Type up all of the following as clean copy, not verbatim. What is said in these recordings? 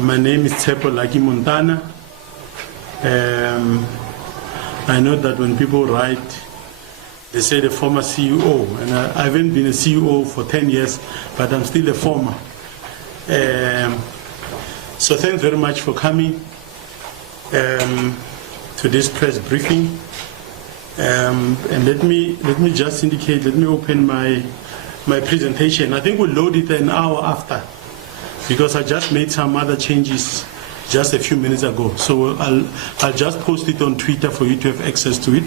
My name is Tsepo Laki Montana. I know that when people write, they say the former CEO, and I haven't been a CEO for 10 years, but I'm still a former. So thanks very much for coming to this press briefing. And let me just indicate, let me open my presentation. I think we'll load it an hour after, because I just made some other changes just a few minutes ago. So I'll just post it on Twitter for you to have access to it.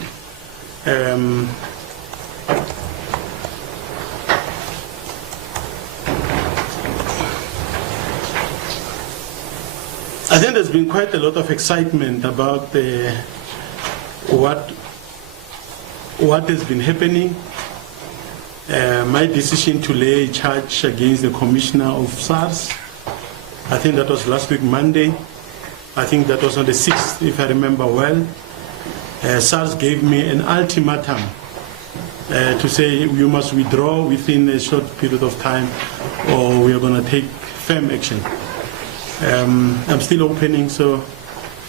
I think there's been quite a lot of excitement about what has been happening. My decision to lay a charge against the commissioner of SARS, I think that was last week, Monday. I think that was on the 6th, if I remember well. SARS gave me an ultimatum to say you must withdraw within a short period of time or we are going to take firm action. I'm still opening, so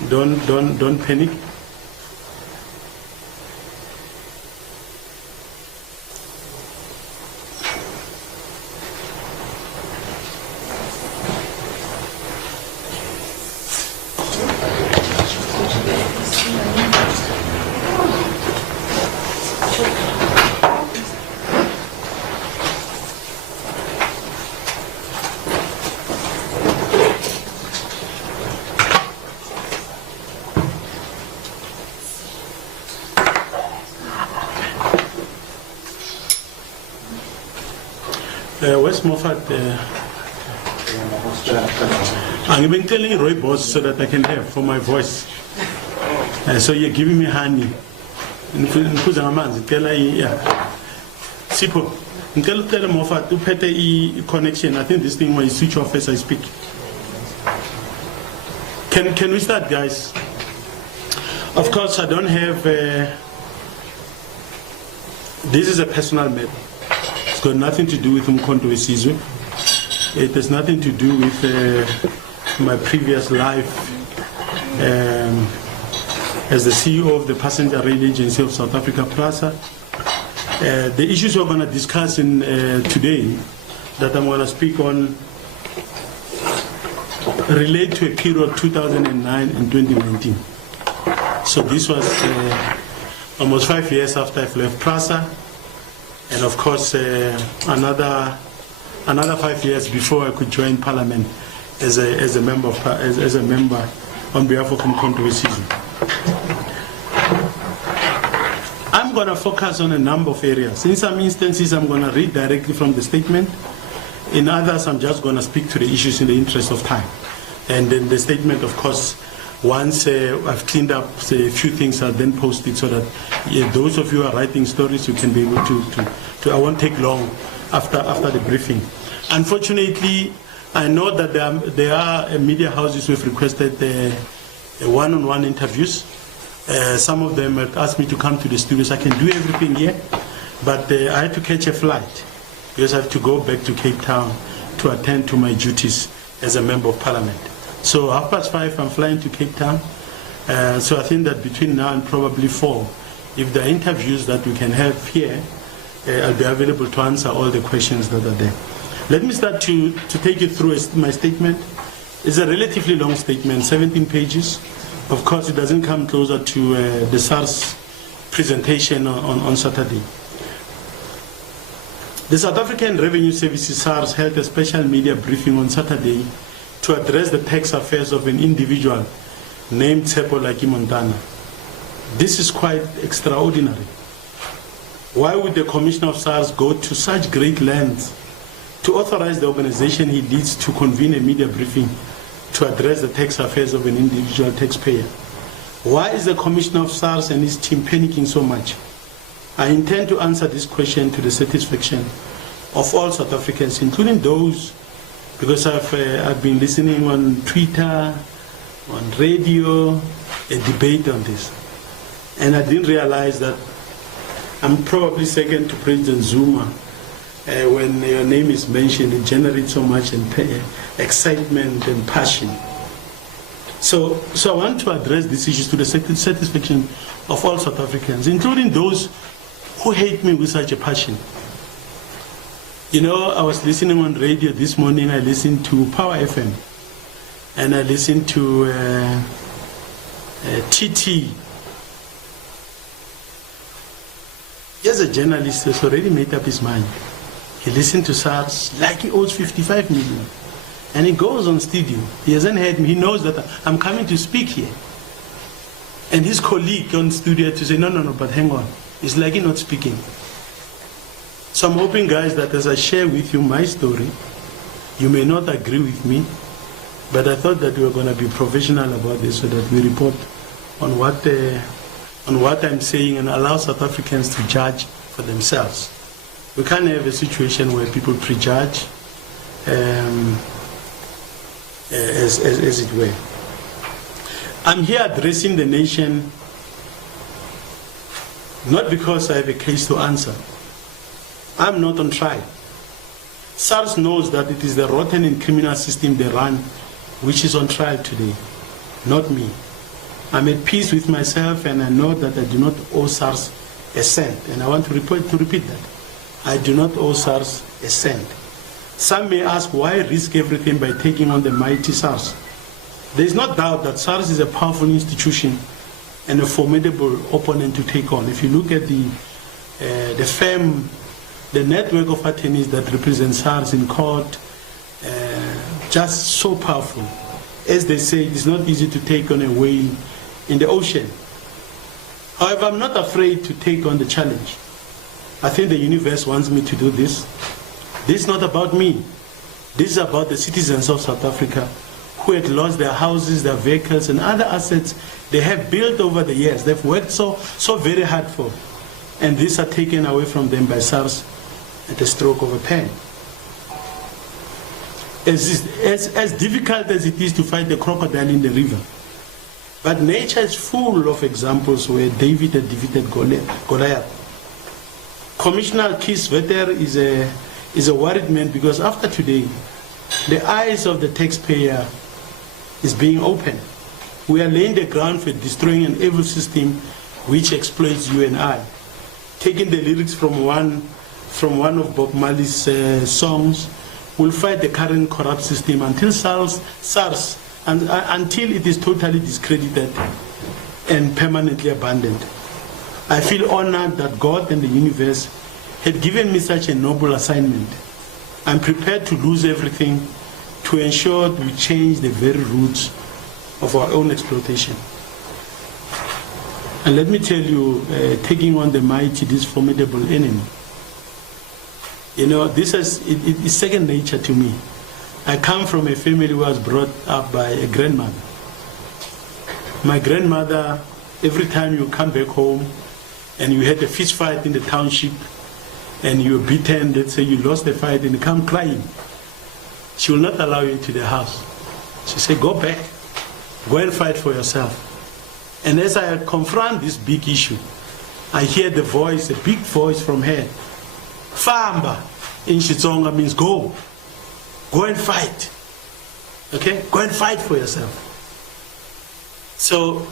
don't panic. Where's Moffat? I've been telling Roy Boss so that I can hear for my voice. So you're giving me honey. Sipo, tell Moffat to put a connection. I think this thing will switch off as I speak. Can we start, guys? Of course, I don't have. This is a personal matter. It's got nothing to do with Umkhonto weSizwe. It has nothing to do with my previous life as the CEO of the Passenger Rail Agency of South Africa, PRASA. The issues we're going to discuss today, that I'm going to speak on, relate to a period 2009 and 2019. So this was almost 5 years after I've left PRASA. And of course, another 5 years before I could join Parliament as a member on behalf of Umkhonto weSizwe. I'm going to focus on a number of areas. In some instances, I'm going to read directly from the statement. In others, I'm just going to speak to the issues in the interest of time. And then the statement, of course, once I've cleaned up a few things, I'll then post it so that those of you who are writing stories, you can be able to I won't take long after the briefing. Unfortunately, I know that there are media houses who have requested one-on-one interviews. Some of them have asked me to come to the studios. I can do everything here, but I had to catch a flight because I have to go back to Cape Town to attend to my duties as a member of Parliament. So 5:30, I'm flying to Cape Town. So I think that between now and probably 4, if there are interviews that we can have here, I'll be available to answer all the questions that are there. Let me start to take you through my statement. It's a relatively long statement, 17 pages. Of course, it doesn't come closer to the SARS presentation on Saturday. The South African Revenue Services, SARS, held a special media briefing on Saturday to address the tax affairs of an individual named Tsepo Laki Montana. This is quite extraordinary. Why would the Commissioner of SARS go to such great lengths to authorize the organization he leads to convene a media briefing to address the tax affairs of an individual taxpayer? Why is the Commissioner of SARS and his team panicking so much? I intend to answer this question to the satisfaction of all South Africans, including those, because I've been listening on Twitter, on radio, a debate on this. And I didn't realize that I'm probably second to President Zuma. When your name is mentioned, it generates so much excitement and passion. So I want to address these issues to the satisfaction of all South Africans, including those who hate me with such a passion. You know, I was listening on radio this morning. I listened to Power FM, and I listened to TT. He's a journalist who's already made up his mind. He listened to SARS like he owes 55 million. And he goes on studio. He hasn't heard me. He knows that I'm coming to speak here. And his colleague on studio to say, no, but hang on. It's like he's not speaking. So I'm hoping, guys, that as I share with you my story, you may not agree with me, but I thought that we were going to be professional about this so that we report on what I'm saying and allow South Africans to judge for themselves. We can't have a situation where people prejudge as it were. I'm here addressing the nation not because I have a case to answer. I'm not on trial. SARS knows that it is the rotten and criminal system they run which is on trial today, not me. I'm at peace with myself, and I know that I do not owe SARS a cent, and I want to repeat that. I do not owe SARS a cent. Some may ask, why risk everything by taking on the mighty SARS? There is no doubt that SARS is a powerful institution and a formidable opponent to take on. If you look at the network of attorneys that represent SARS in court, just so powerful. As they say, it is not easy to take on a whale in the ocean. However, I'm not afraid to take on the challenge. I think the universe wants me to do this. This is not about me. This is about the citizens of South Africa who had lost their houses, their vehicles, and other assets they have built over the years. They've worked so very hard for. And these are taken away from them by SARS at the stroke of a pen. As difficult as it is to fight the crocodile in the river, but nature is full of examples where David had defeated Goliath. Commissioner Kees Vetter is a worried man because after today, the eyes of the taxpayer is being opened. We are laying the ground for destroying an evil system which exploits you and I. Taking the lyrics from one of Bob Marley's songs, we'll fight the current corrupt system until SARS until it is totally discredited and permanently abandoned. I feel honored that God and the universe had given me such a noble assignment. I'm prepared to lose everything to ensure we change the very roots of our own exploitation. And let me tell you, taking on the mighty, this formidable enemy, you know, it is second nature to me. I come from a family who was brought up by a grandmother. My grandmother, every time you come back home and you had a fist fight in the township and you were beaten, let's say you lost the fight and you come crying, she will not allow you into the house. She said, go back, go and fight for yourself. And as I confront this big issue, I hear the voice, a big voice from her. Famba in Xitsonga means go. Go and fight. Okay? Go and fight for yourself. So,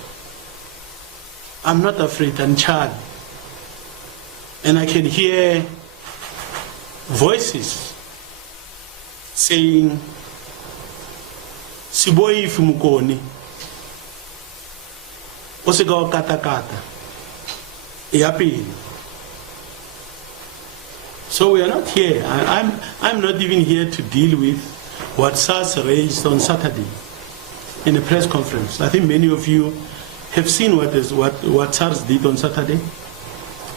I'm not afraid, I'm child. And I can hear voices saying, Siboyi Fumukoni, Osego Kata Kata, Iapi. So we are not here. I'm not even here to deal with what SARS raised on Saturday in a press conference. I think many of you have seen what SARS did on Saturday.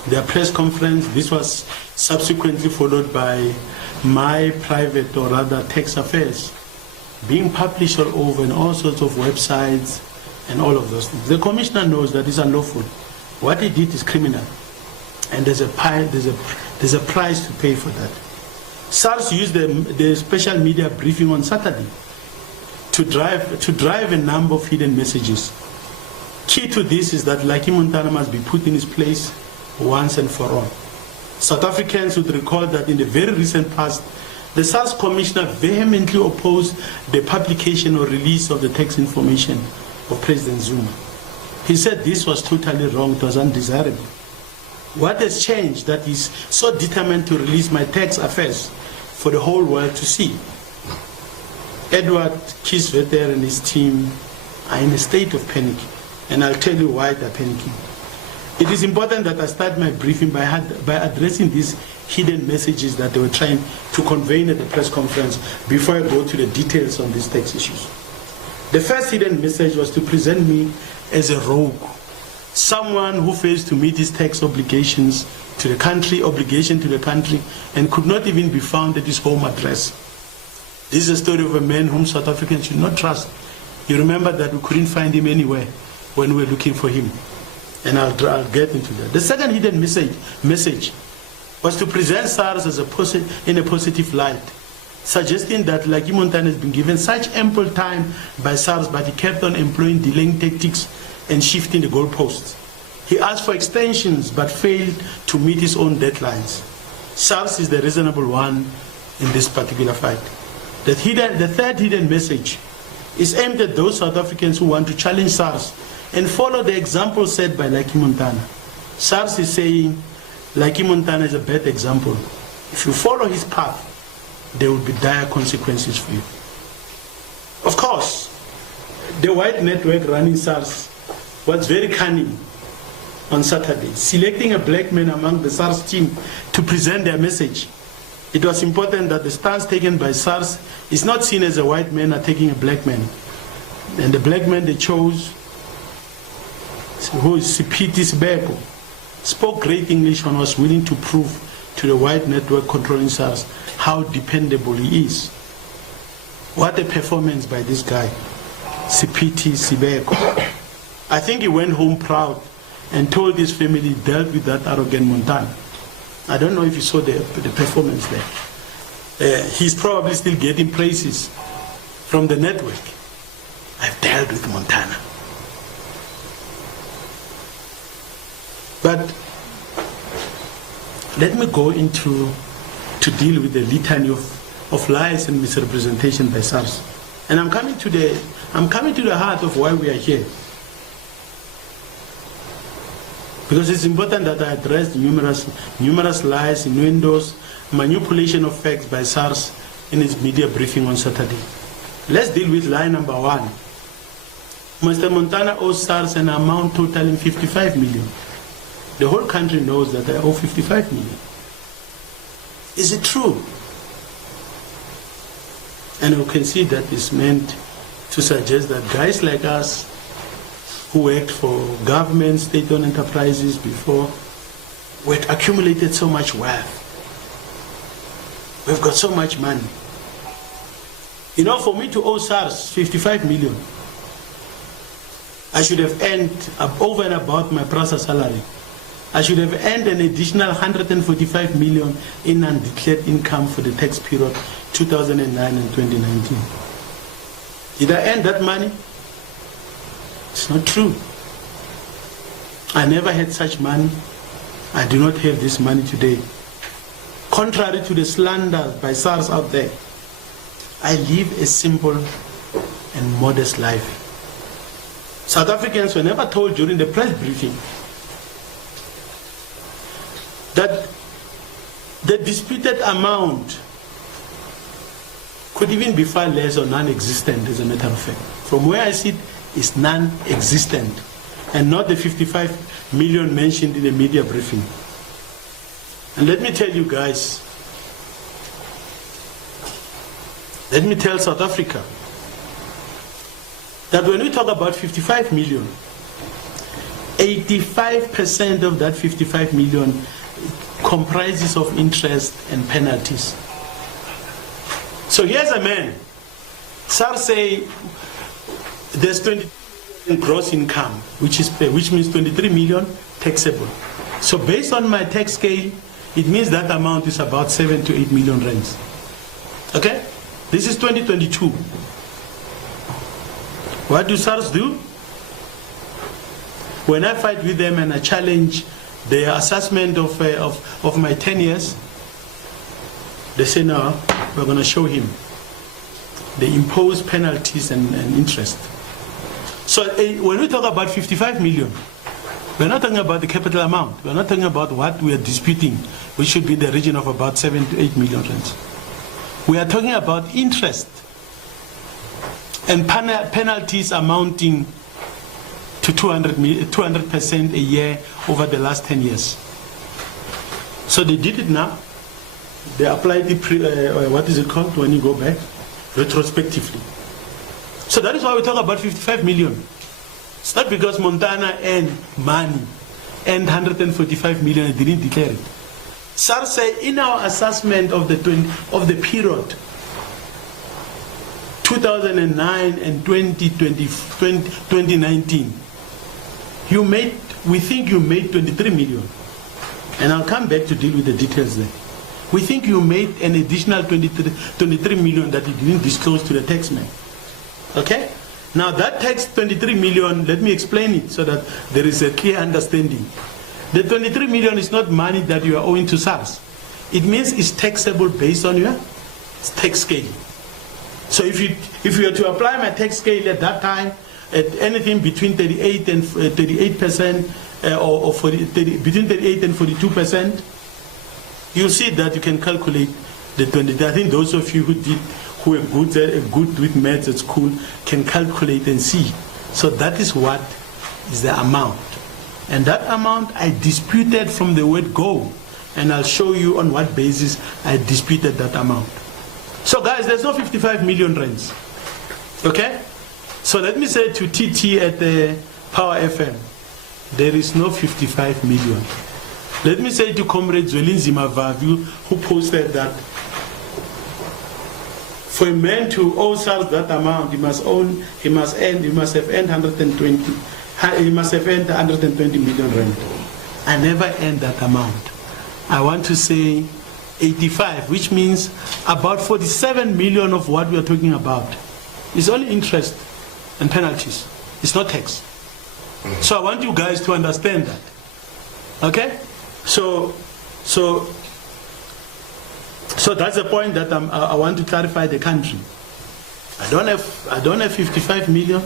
Their press conference, this was subsequently followed by my private, or rather text affairs, being published all over in all sorts of websites and all of those things. The commissioner knows that it's unlawful. What he did is criminal. And there's a price to pay for that. SARS used the special media briefing on Saturday to drive a number of hidden messages. Key to this is that Lucky Montana must be put in his place once and for all. South Africans would recall that in the very recent past, The SARS commissioner vehemently opposed the publication or release of the tax information of President Zuma. He said this was totally wrong, it was undesirable. What has changed that he's so determined to release my tax affairs for the whole world to see? Edward Kieswetter and his team are in a state of panic, and I'll tell you why they're panicking. It is important that I start my briefing by addressing these hidden messages that they were trying to convey at the press conference before I go to the details on these tax issues. The first hidden message was to present me as a rogue, someone who fails to meet his tax obligations to the country, and could not even be found at his home address. This is a story of a man whom South Africans should not trust. You remember that we couldn't find him anywhere when we were looking for him. And I'll get into that. The second hidden message was to present SARS as in a positive light, suggesting that Lucky Montana has been given such ample time by SARS, but he kept on employing delaying tactics and shifting the goalposts. He asked for extensions, but failed to meet his own deadlines. SARS is the reasonable one in this particular fight. The third hidden message is aimed at those South Africans who want to challenge SARS and follow the example set by Lucky Montana. SARS is saying Lucky Montana is a bad example. If you follow his path, there will be dire consequences for you. Of course, the white network running SARS was very cunning on Saturday, selecting a black man among the SARS team to present their message. It was important that the stance taken by SARS is not seen as a white man attacking a black man. And the black man they chose, who is Sipiti Sibeko, spoke great English and was willing to prove to the white network controlling SARS how dependable he is. What a performance by this guy, Sipiti Sibeko. I think he went home proud and told his family he dealt with that arrogant Montana. I don't know if you saw the performance there. He's probably still getting praises from the network. I've dealt with Montana. But let me go into to deal with the litany of lies and misrepresentation by SARS. And I'm coming to the heart of why we are here. Because it's important that I address the numerous lies, innuendos, manipulation of facts by SARS in its media briefing on Saturday. Let's deal with lie number one. Mr. Montana owes SARS an amount totaling 55 million. The whole country knows that I owe 55 million. Is it true? And you can see that is meant to suggest that guys like us who worked for government, state-owned enterprises before, we had accumulated so much wealth. We've got so much money. You know, for me to owe SARS 55 million, I should have earned over and above my PRASA salary. I should have earned an additional 145 million in undeclared income for the tax period 2009 and 2019. Did I earn that money? It's not true. I never had such money. I do not have this money today. Contrary to the slander by SARS out there, I live a simple and modest life. South Africans were never told during the press briefing that the disputed amount could even be far less or non-existent, as a matter of fact. From where I sit, it's non-existent, and not the 55 million mentioned in the media briefing. And let me tell you guys, let me tell South Africa, that when we talk about 55 million, 85% of that 55 million comprises of interest and penalties. So here's a man, SARS say there's 20 million gross income, which means 23 million taxable. So based on my tax scale, it means that amount is about 7 to 8 million rands. Okay? This is 2022. What do SARS do? When I fight with them and I challenge their assessment of my 10 years, They say, no, we're going to show him. They impose penalties and interest. So when we talk about 55 million, we're not talking about the capital amount. We're not talking about what we are disputing, which should be in the region of about 7 to 8 million rands. We are talking about interest and penalties amounting to 200% a year over the last 10 years. So they did it now. They applied the what is it called when you go back? Retrospectively. So that is why we talk about 55 million. It's not because Montana earned money, earned 145 million and didn't declare it. SARS say in our assessment of the period 2009 and 2019, we think you made 23 million. And I'll come back to deal with the details there. We think you made an additional 23 million that you didn't disclose to the taxman. Okay? Now that tax 23 million, let me explain it so that there is a clear understanding. The 23 million is not money that you are owing to SARS. It means it's taxable based on your tax scale. So if you were to apply my tax scale at that time, at anything between 38% and 38%, between 38 and 42%, you'll see that you can calculate the 20. I think those of you who are good with maths at school can calculate and see. So that is what is the amount. And that amount I disputed from the word go. And I'll show you on what basis I disputed that amount. So guys, there's no 55 million rands. Okay? So let me say to TT at the Power FM, there is no 55 million. Let me say to Comrade Zwelinzima Vavu, who posted that for a man to owe SARS that amount, he must have earned 120 million rand. I never earned that amount. I want to say 85, which means about 47 million of what we are talking about is only interest and penalties. It's not tax. So I want you guys to understand that. Okay? So that's the point that I want to clarify the country. I don't have 55 million.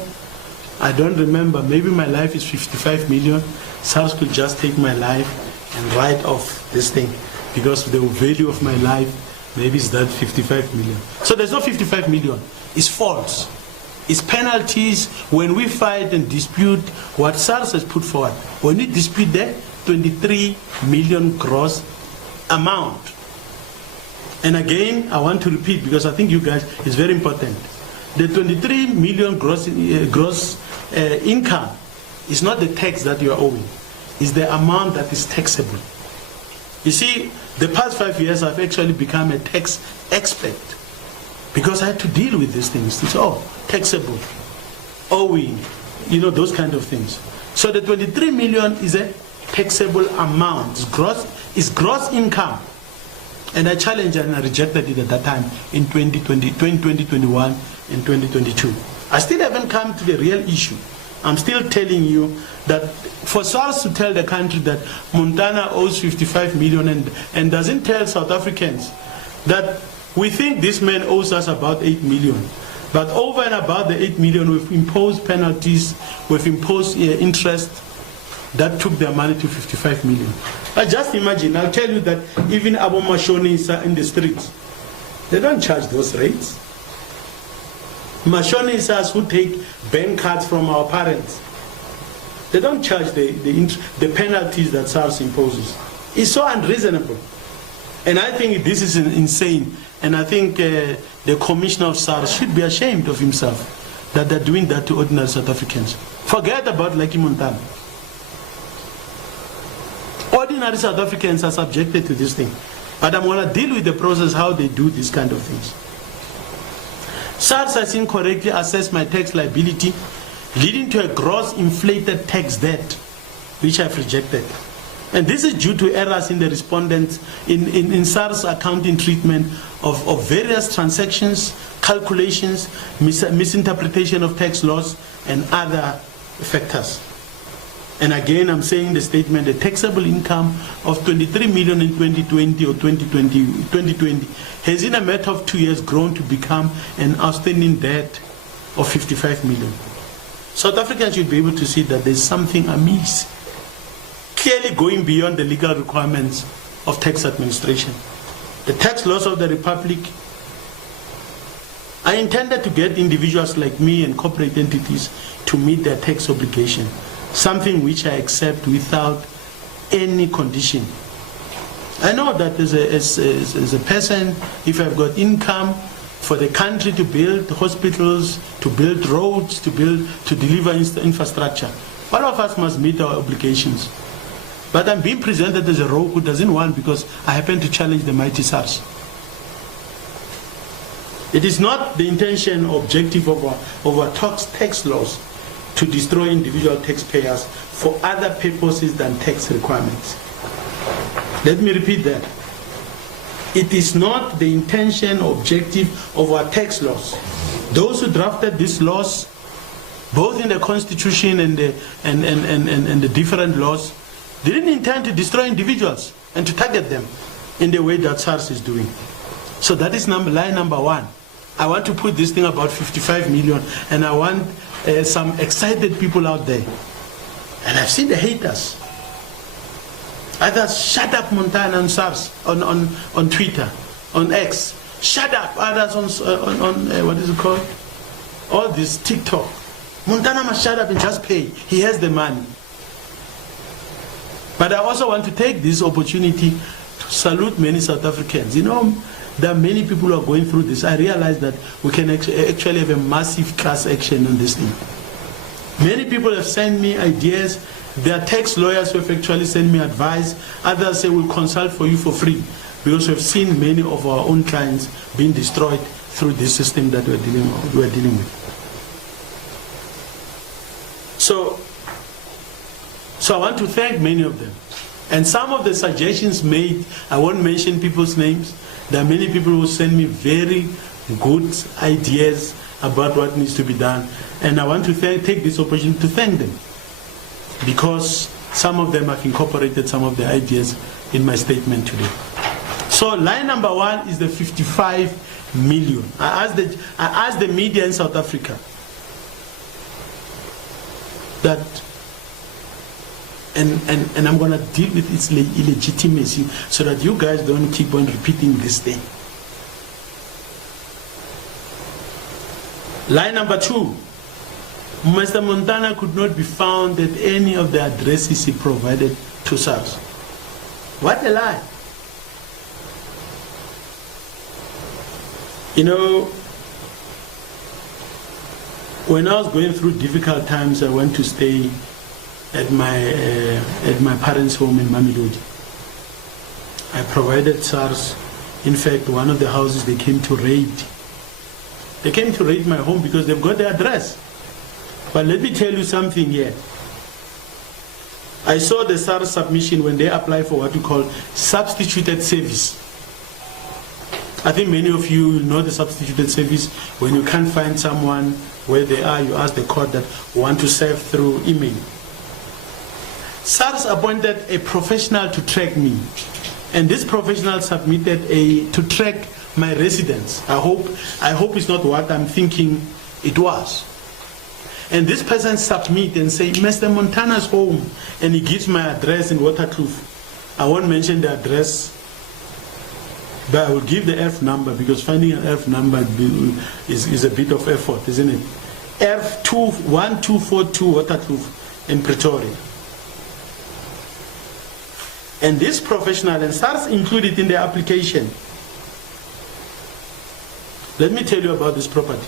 I don't remember. Maybe my life is 55 million. SARS could just take my life and write off this thing because the value of my life maybe is that 55 million. So there's no 55 million. It's false. It's penalties when we fight and dispute what SARS has put forward. When we dispute the 23 million gross amount. And again, I want to repeat because I think you guys, it's very important. The 23 million gross income is not the tax that you are owing. It's the amount that is taxable. You see, the past 5 years I've actually become a tax expert because I had to deal with these things. It's taxable, owing, those kind of things. So the 23 million is a taxable amount. It's gross income. And I challenged and I rejected it at that time in 2021 and 2022. I still haven't come to the real issue. I'm still telling you that for SARS to tell the country that Montana owes 55 million and doesn't tell South Africans that we think this man owes us about 8 million. But over and above the 8 million, we've imposed penalties, we've imposed interest that took their money to 55 million. But just imagine, I'll tell you that even Abo Mashonis in the streets, they don't charge those rates. Mashonis who take bank cards from our parents, they don't charge the penalties that SARS imposes. It's so unreasonable. And I think this is insane. And I think the commissioner of SARS should be ashamed of himself that they're doing that to ordinary South Africans. Forget about Lucky Montana. Ordinary South Africans are subjected to this thing. But I'm going to deal with the process how they do these kind of things. SARS has incorrectly assessed my tax liability, leading to a gross inflated tax debt, which I've rejected. And this is due to errors in the respondents in SARS accounting treatment of various transactions, calculations, misinterpretation of tax laws, and other factors. And again, I'm saying in the statement, the taxable income of 23 million in 2020 or 2020 has in a matter of 2 years grown to become an outstanding debt of 55 million. South Africans should be able to see that there's something amiss, clearly going beyond the legal requirements of tax administration. The tax laws of the Republic are intended to get individuals like me and corporate entities to meet their tax obligation, something which I accept without any condition. I know that as a person, if I've got income for the country to build hospitals, to build roads, to deliver infrastructure, all of us must meet our obligations. But I'm being presented as a rogue who doesn't want because I happen to challenge the mighty SARS. It is not the intention or objective of our tax laws to destroy individual taxpayers for other purposes than tax requirements. Let me repeat that. It is not the intention or objective of our tax laws. Those who drafted these laws, both in the Constitution and the different laws, didn't intend to destroy individuals and to target them in the way that SARS is doing. So that is line number one. I want to put this thing about 55 million, and I want some excited people out there. And I've seen the haters. Others, shut up Montana on SARS, on Twitter, on X. Shut up. Others on what is it called? All this TikTok. Montana must shut up and just pay. He has the money. But I also want to take this opportunity to salute many South Africans. You know, there are many people who are going through this. I realize that we can actually have a massive class action on this thing. Many people have sent me ideas. There are tax lawyers who have actually sent me advice. Others say we'll consult for you for free, because we've seen many of our own clients being destroyed through this system that we're dealing with. So I want to thank many of them. And some of the suggestions made, I won't mention people's names. There are many people who send me very good ideas about what needs to be done. And I want to take this opportunity to thank them, because some of them have incorporated some of the ideas in my statement today. So line number one is the 55 million. I asked the media in South Africa that, and I'm going to deal with its illegitimacy so that you guys don't keep on repeating this thing. Line number two, Mr. Montana could not be found at any of the addresses he provided to SARS. What a lie. You know, when I was going through difficult times, I went to stay at my parents' home in Mamelodi. I provided SARS. In fact, one of the houses they came to raid. They came to raid my home because they've got the address. But let me tell you something here. I saw the SARS submission when they apply for what you call substituted service. I think many of you know the substituted service. When you can't find someone where they are, you ask the court that want to serve through email. SARS appointed a professional to track me, and this professional submitted to track my residence. I hope it's not what I'm thinking it was. And this person submit and say, Mr. Montana's home, and he gives my address in Waterkloof. I won't mention the address, but I will give the ERF number, because finding an ERF number is a bit of effort, isn't it? ERF 1242 Waterkloof in Pretoria. And this professional, and SARS included in the application. Let me tell you about this property.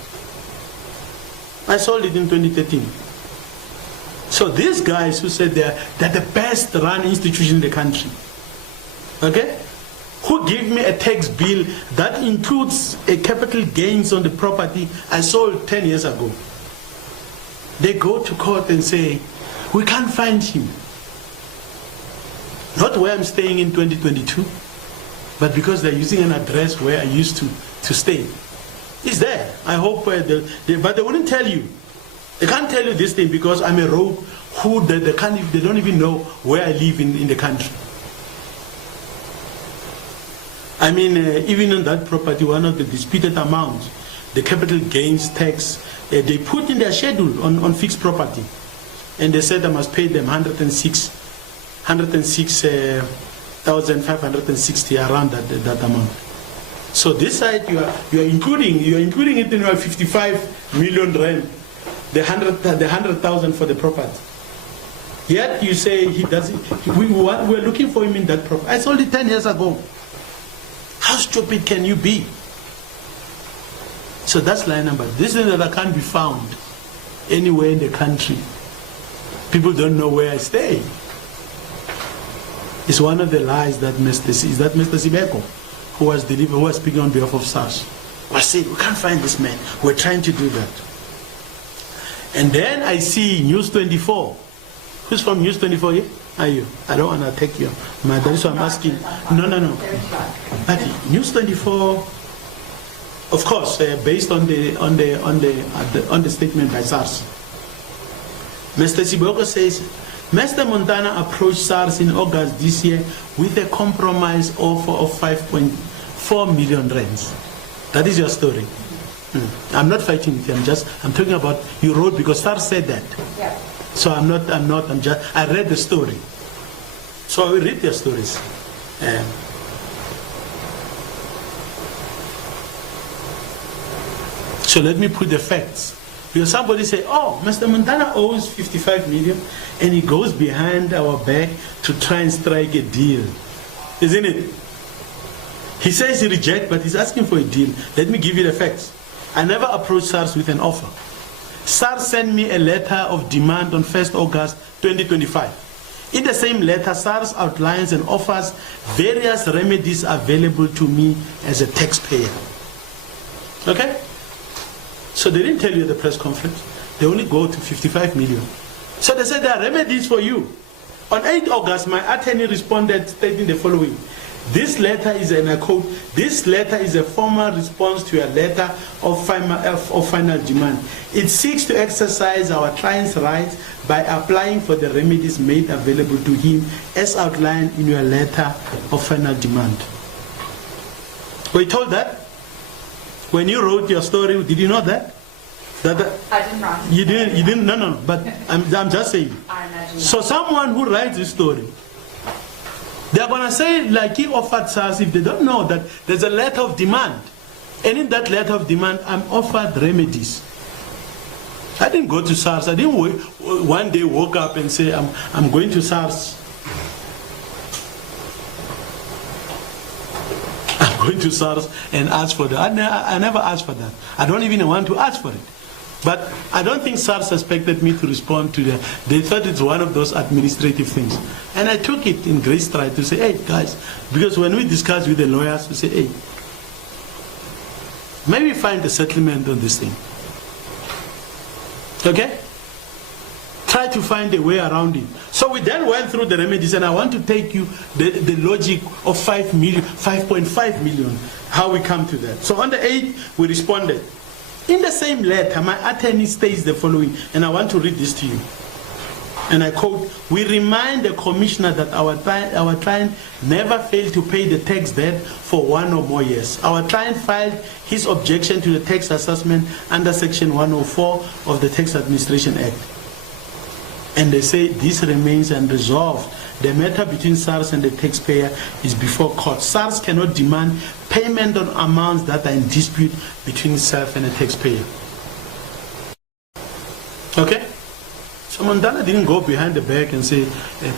I sold it in 2013. So these guys who said they're the best run institution in the country, okay, who give me a tax bill that includes a capital gains on the property I sold 10 years ago. They go to court and say, we can't find him. Not where I'm staying in 2022, but because they're using an address where I used to stay. It's there. I hope, but they wouldn't tell you. They can't tell you this thing because I'm a rogue who they don't even know where I live in the country. I mean, even on that property, one of the disputed amounts, the capital gains tax, they put in their schedule on fixed property, and they said I must pay them 106,560 around that amount. So this side you are including it in your 55 million rand, the 100,000 for the property. Yet you say he doesn't. We're looking for him in that property. I sold it 10 years ago. How stupid can you be? So that's line number. This is that can't be found anywhere in the country. People don't know where I stay. It's one of the lies that Mr. Sibeko, who was speaking on behalf of SARS, was saying, we can't find this man. We're trying to do that. And then I see News 24. Who's from News 24 here? Are you? I don't want to take you. That's why I'm asking. No. But News 24, of course, based on the statement by SARS. Mr. Siboko says, Mr. Montana approached SARS in August this year with a compromise offer of 5.4 million rands. That is your story. I'm not fighting with you. I'm talking about you wrote because SARS said that. Yeah. So I read the story. So I will read your stories. So let me put the facts. Because somebody say, oh, Mr. Montana owes 55 million and he goes behind our back to try and strike a deal. Isn't it? He says he rejects, but he's asking for a deal. Let me give you the facts. I never approached SARS with an offer. SARS sent me a letter of demand on 1st August 2025. In the same letter, SARS outlines and offers various remedies available to me as a taxpayer. Okay? So they didn't tell you at the press conference. They only go to 55 million. So they said there are remedies for you. On 8th August, my attorney responded stating the following. This letter is, and I quote, this letter is a formal response to a letter of final demand. It seeks to exercise our client's rights by applying for the remedies made available to him as outlined in your letter of final demand. Were you told that? When you wrote your story, did you know that? I didn't write. You didn't, no, but I'm just saying. I imagine. So someone who writes this story, they're going to say, like he offered SARS, if they don't know that there's a letter of demand. And in that letter of demand, I'm offered remedies. I didn't go to SARS. I didn't one day woke up and say, I'm going to SARS. I'm going to SARS and ask for that. I never asked for that. I don't even want to ask for it. But I don't think SARS expected me to respond to that. They thought it's one of those administrative things. And I took it in great stride to say, hey, guys, because when we discuss with the lawyers, we say, hey, maybe find a settlement on this thing. Okay? Try to find a way around it. So we then went through the remedies, and I want to take you the logic of 5.5 million, how we come to that. So on the 8th, we responded. In the same letter, my attorney states the following, and I want to read this to you. And I quote, we remind the commissioner that our client never failed to pay the tax debt for 1 or more years. Our client filed his objection to the tax assessment under Section 104 of the Tax Administration Act. And they say this remains unresolved. The matter between SARS and the taxpayer is before court. SARS cannot demand payment on amounts that are in dispute between itself and the taxpayer. Okay? So Montana didn't go behind the back and say,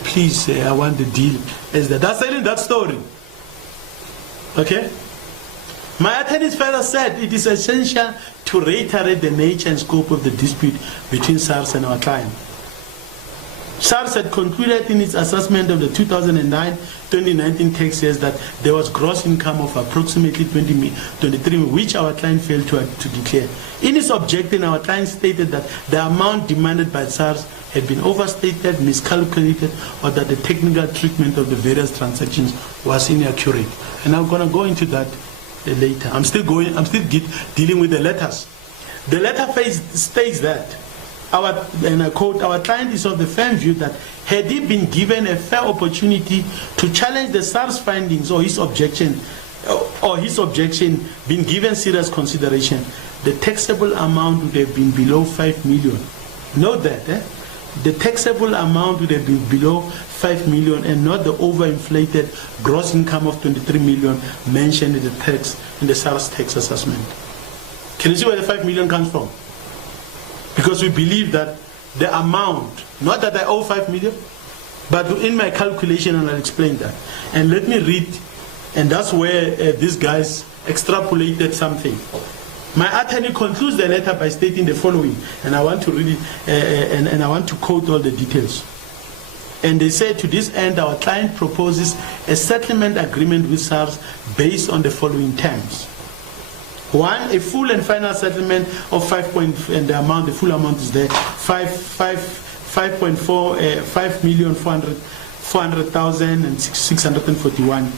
please, I want the deal. That's telling that story. Okay? My attorneys further said it is essential to reiterate the nature and scope of the dispute between SARS and our client. SARS had concluded in its assessment of the 2009-2019 tax years that there was gross income of approximately 23 million, which our client failed to declare. In its objection, our client stated that the amount demanded by SARS had been overstated, miscalculated, or that the technical treatment of the various transactions was inaccurate. And I'm going to go into that later. I'm still dealing with the letters. The letter states that and I quote, our client is of the firm view that had he been given a fair opportunity to challenge the SARS findings or his objection been given serious consideration, the taxable amount would have been below 5 million. Note that, the taxable amount would have been below 5 million and not the overinflated gross income of 23 million mentioned in the SARS tax assessment. Can you see where the 5 million comes from? Because we believe that the amount, not that I owe 5 million, but in my calculation, and I'll explain that. And let me read, and that's where these guys extrapolated something. My attorney concludes the letter by stating the following, and I want to read it, and I want to quote all the details. And they say, to this end, our client proposes a settlement agreement with SARS based on the following terms. 1, a full and final settlement of 5 the full amount is there, 5,400,641.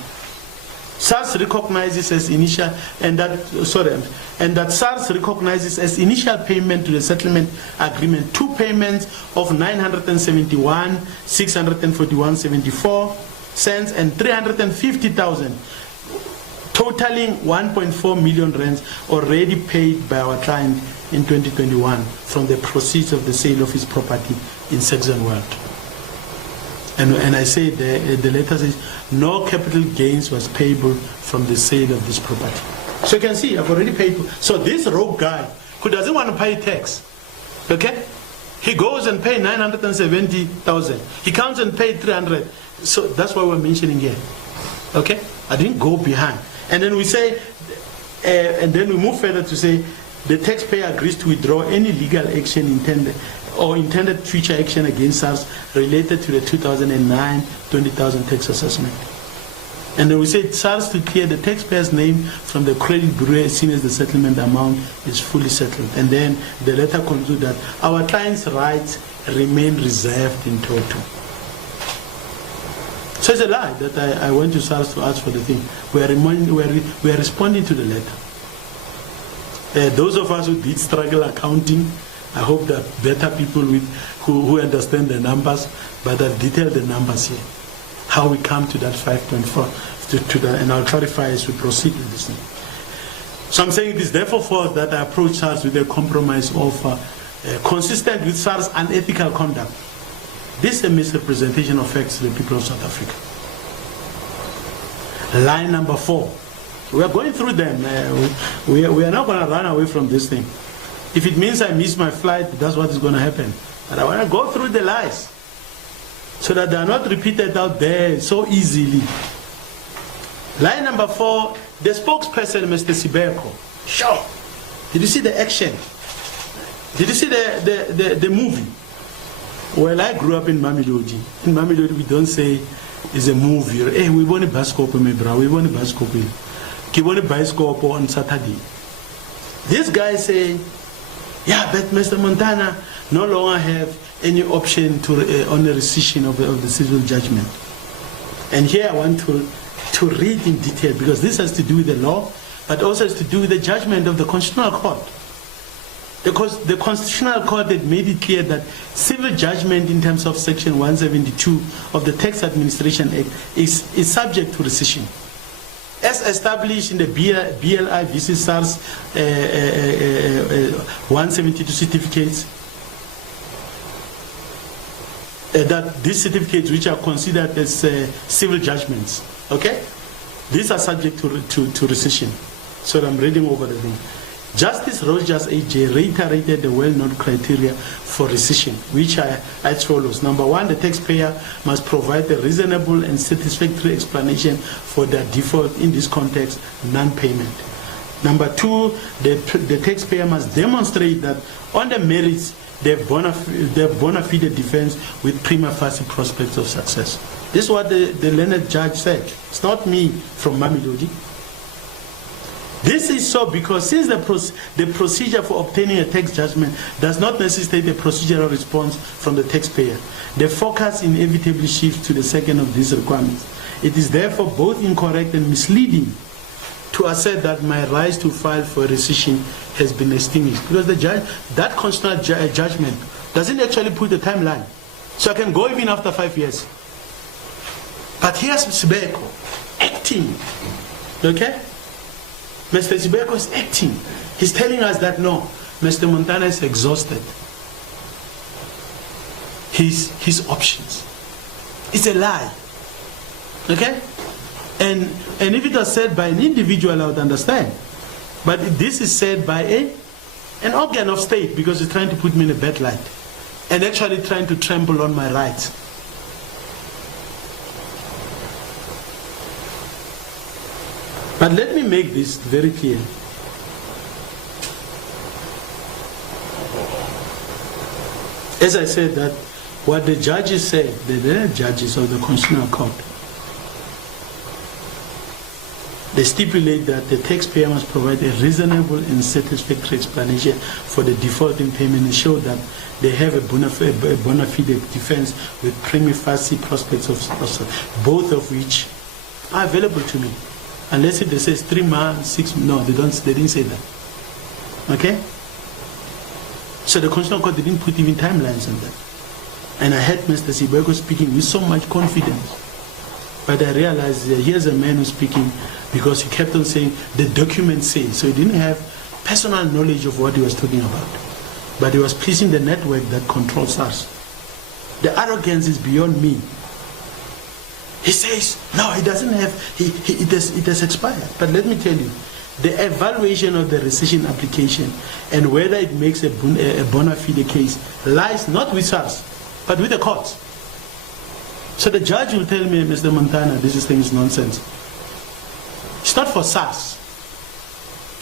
SARS recognizes as initial, and that SARS recognizes as initial payment to the settlement agreement 2 payments of 971,641.74 cents and 350,000. Totaling 1.4 million rands already paid by our client in 2021 from the proceeds of the sale of his property in Saxon World. And I say the letter says no capital gains was payable from the sale of this property. So you can see I've already paid. So this rogue guy who doesn't want to pay tax, okay, he goes and pays 970,000. He comes and pays 300. So that's what we're mentioning here. Okay, I didn't go behind. And then we say, and then we move further to say, the taxpayer agrees to withdraw any legal action intended future action against SARS related to the 2009-20,000 tax assessment. And then we say SARS to clear the taxpayer's name from the credit bureau as soon as the settlement amount is fully settled. And then the letter concludes that our client's rights remain reserved in total. So it's a lie that I went to SARS to ask for the thing. We are responding to the letter. Those of us who did struggle accounting, I hope that better people who understand the numbers, but that detail the numbers here. How we come to that 5.4, to that, and I'll clarify as we proceed with this thing. So I'm saying it is therefore false that I approach SARS with a compromise offer consistent with SARS' unethical conduct. This misrepresentation affects the people of South Africa. Line number 4. We are going through them. We are not going to run away from this thing. If it means I miss my flight, that's what is going to happen. But I want to go through the lies so that they are not repeated out there so easily. Line number 4, the spokesperson, Mr. Sibeko. Sure. Did you see the action? Did you see the movie? Well, I grew up in Mamelodi. In Mamelodi, we don't say it's a movie. Hey, we want a bioscope, my bro. We want a bioscope. We want a bioscope on Saturday. This guy say, yeah, but Mr. Montana no longer have any option to on the rescission of the civil judgment. And here I want to read in detail, because this has to do with the law, but also has to do with the judgment of the Constitutional Court. Because the Constitutional Court had made it clear that civil judgment in terms of Section 172 of the Tax Administration Act is subject to rescission. As established in the BLI v. SARS 172 certificates, that these certificates which are considered as civil judgments, okay, these are subject to rescission. So I'm reading over the thing. Justice Rogers A.J. reiterated the well-known criteria for rescission, which are as follows. Number 1, the taxpayer must provide a reasonable and satisfactory explanation for their default, in this context, non-payment. Number 2, the taxpayer must demonstrate that on the merits they have bona fide defense with prima facie prospects of success. This is what the learned judge said. It's not me from Mamelodi. This is so because since the procedure for obtaining a tax judgment does not necessitate a procedural response from the taxpayer, the focus inevitably shifts to the second of these requirements. It is therefore both incorrect and misleading to assert that my right to file for rescission has been extinguished, because the judge, that constitutional judgment Doesn't actually put the timeline. So I can go even after 5 years. But here's Sibeko acting. Okay? Mr. Sibeko is acting. He's telling us that no, Mr. Montana is exhausted. His options. It's a lie. Okay? And if it was said by an individual, I would understand. But this is said by an organ of state, because it's trying to put me in a bad light and actually trying to trample on my rights. But let me make this very clear. As I said, that what the judges said, the judges of the Constitutional Court, they stipulate that the taxpayer must provide a reasonable and satisfactory explanation for the default in payment and show that they have a bona fide defense with prima facie prospects of both of which are available to me. Unless it says 3 months, 6 months, no, they didn't say that. Okay? So the Constitutional Court didn't put even timelines on that. And I heard Mr. Sibeko speaking with so much confidence. But I realized that here's a man who's speaking because he kept on saying the documents say. So he didn't have personal knowledge of what he was talking about. But he was pleasing the network that controls us. The arrogance is beyond me. He says, no, he doesn't have, it has expired. But let me tell you, the evaluation of the rescission application and whether it makes a bona fide case lies not with SARS, but with the courts. So the judge will tell me, Mr. Montana, this thing is nonsense. It's not for SARS.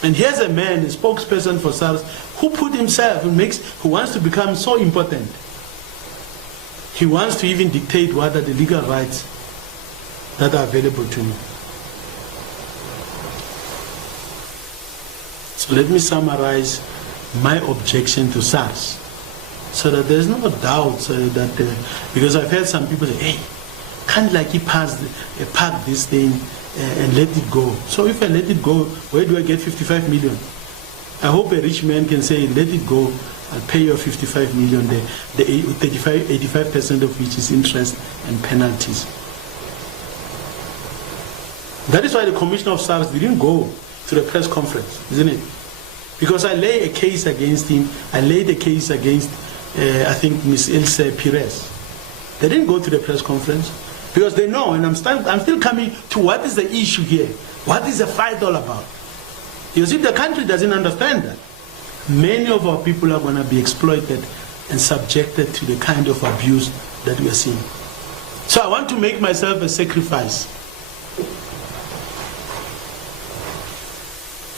And here's a man, a spokesperson for SARS, who put himself, who wants to become so important. He wants to even dictate what are the legal rights that are available to me. So let me summarize my objection to SARS, so that there's no doubt that, because I've heard some people say, hey, can't like he park this thing and let it go. So if I let it go, where do I get 55 million? I hope a rich man can say, let it go, I'll pay your 55 million, the 85% of which is interest and penalties. That is why the commissioner of SARS didn't go to the press conference, isn't it? Because I lay a case against him. I laid a case against, I think, Ms. Ilse Pires. They didn't go to the press conference because they know, and I'm still coming to what is the issue here. What is the fight all about? Because if the country doesn't understand that, many of our people are going to be exploited and subjected to the kind of abuse that we are seeing. So I want to make myself a sacrifice.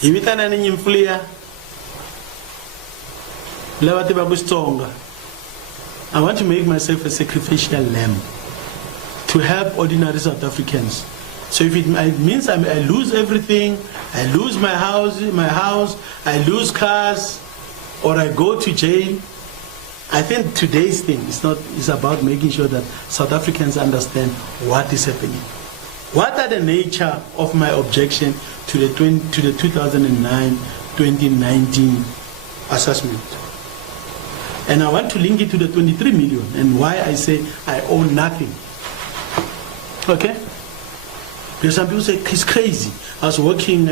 I want to make myself a sacrificial lamb to help ordinary South Africans. So if it means I lose everything, I lose my house, I lose cars, or I go to jail, I think today's thing is about making sure that South Africans understand what is happening. What are the nature of my objection to the 2009-2019 assessment? And I want to link it to the 23 million and why I say I own nothing. Okay? Because some people say he's crazy. I was working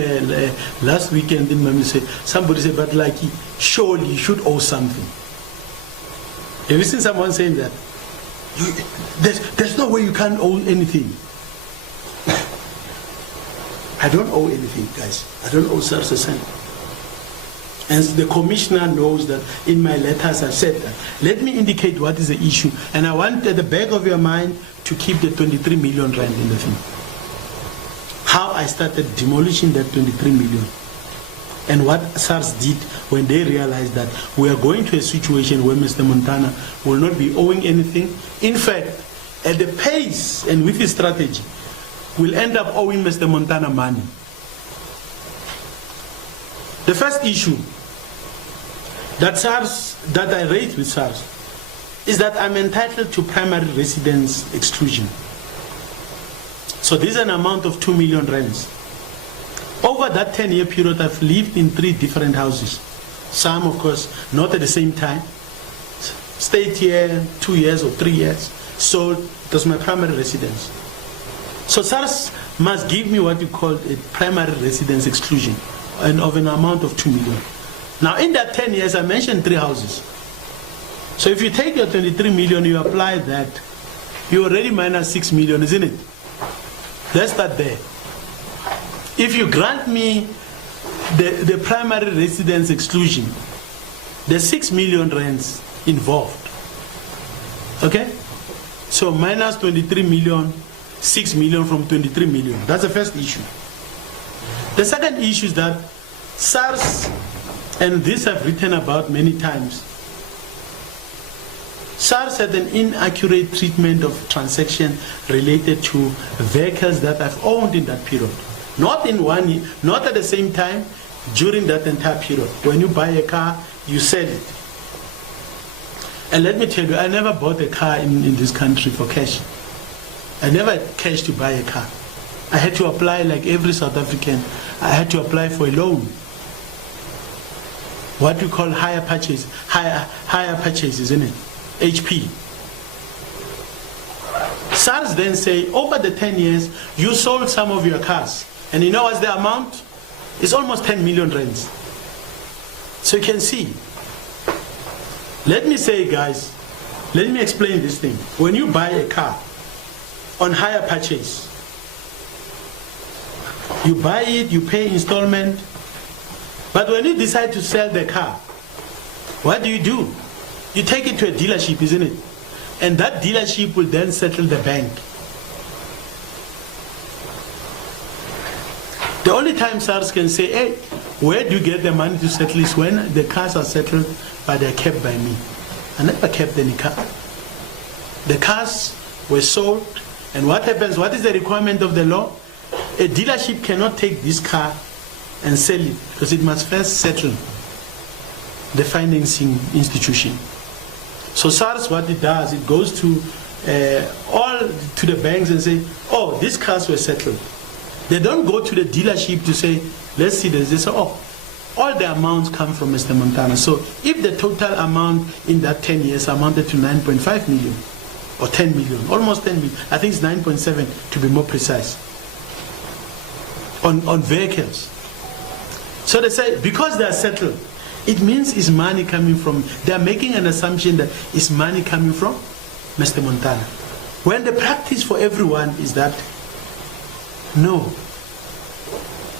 last weekend in somebody said, but like surely you should owe something. Have you seen someone saying that? There's no way you can't owe anything. I don't owe anything, guys. I don't owe SARS a cent. And the commissioner knows that in my letters I said that. Let me indicate what is the issue. And I want at the back of your mind to keep the 23 million rand in the thing. How I started demolishing that 23 million. And what SARS did when they realized that we are going to a situation where Mr. Montana will not be owing anything. In fact, at the pace and with his strategy, will end up owing Mr. Montana money. The first issue that I raised with SARS is that I'm entitled to primary residence exclusion. So this is an amount of 2 million rands. Over that 10-year period, I've lived in 3 different houses. Some, of course, not at the same time. stayed here 2 years or 3 years, sold, it was my primary residence. So SARS must give me what you call a primary residence exclusion and of an amount of 2 million. Now in that 10 years, I mentioned 3 houses. So if you take your 23 million, you apply that, you already minus 6 million, isn't it? Let's start there. If you grant me the primary residence exclusion, there's 6 million rents involved. Okay? So minus 23 million, 6 million from 23 million. That's the first issue. The second issue is that SARS, and this I've written about many times, SARS had an inaccurate treatment of transaction related to vehicles that I've owned in that period. Not in one year, not at the same time, during that entire period. When you buy a car, you sell it. And let me tell you, I never bought a car in this country for cash. I never had cash to buy a car. I had to apply, like every South African, I had to apply for a loan. What we call hire purchase, hire purchase, isn't it? HP. SARS then say, over the 10 years, you sold some of your cars. And you know what's the amount? It's almost 10 million rands. So you can see. Let me say, guys, let me explain this thing. When you buy a car on hire purchase, you buy it, you pay installment, but when you decide to sell the car, what do? You take it to a dealership, isn't it? And that dealership will then settle the bank. The only time SARS can say, hey, where do you get the money to settle is when the cars are settled, but they're kept by me. I never kept any car. The cars were sold, and what happens? What is the requirement of the law? A dealership cannot take this car and sell it because it must first settle the financing institution. So SARS, what it does, it goes to all to the banks and say, oh, these cars were settled. They don't go to the dealership to say, let's see this. They say, oh, all the amounts come from Mr. Montana. So if the total amount in that 10 years amounted to 9.5 million or 10 million, almost 10 million, I think it's 9.7 to be more precise, on vehicles. So they say, because they are settled, it means it's money coming from, they are making an assumption that it's money coming from Mr. Montana. When the practice for everyone is that, no,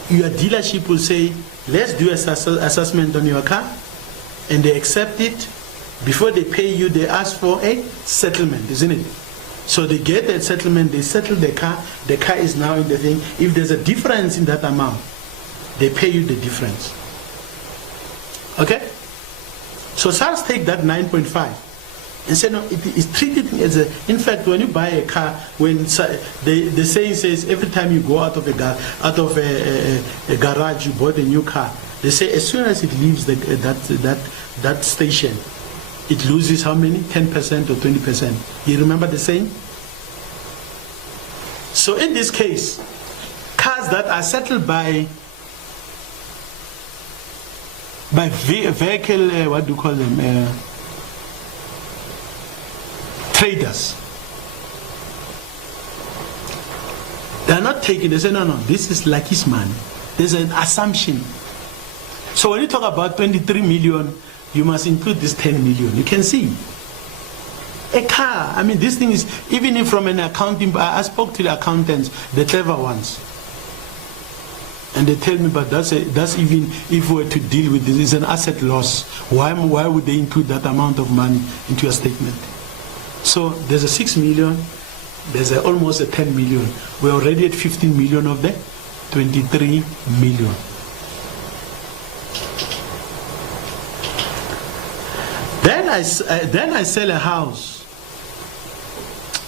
your dealership will say, let's do an assessment on your car, and they accept it. Before they pay you, they ask for a settlement, isn't it? So they get that settlement, they settle the car is now in the thing. If there's a difference in that amount, they pay you the difference. Okay? So SARS take that 9.5 and say, no, it is treated as a, in fact, when you buy a car, when the saying says every time you go out of a garage, you bought a new car, they say as soon as it leaves that station, it loses how many? 10% or 20%. You remember the saying? So in this case, cars that are settled by vehicle, what do you call them? Traders. They are not taking, they say, no, this is Lucky's money. There's an assumption. So when you talk about 23 million, you must include this 10 million. You can see. A car, I mean, this thing is, even if from an accounting, I spoke to the accountants, the clever ones. And they tell me, but that's even if we were to deal with this, it's an asset loss. Why would they include that amount of money into a statement? So there's a 6 million, there's almost a 10 million. We're already at 15 million of the 23 million. Then I sell a house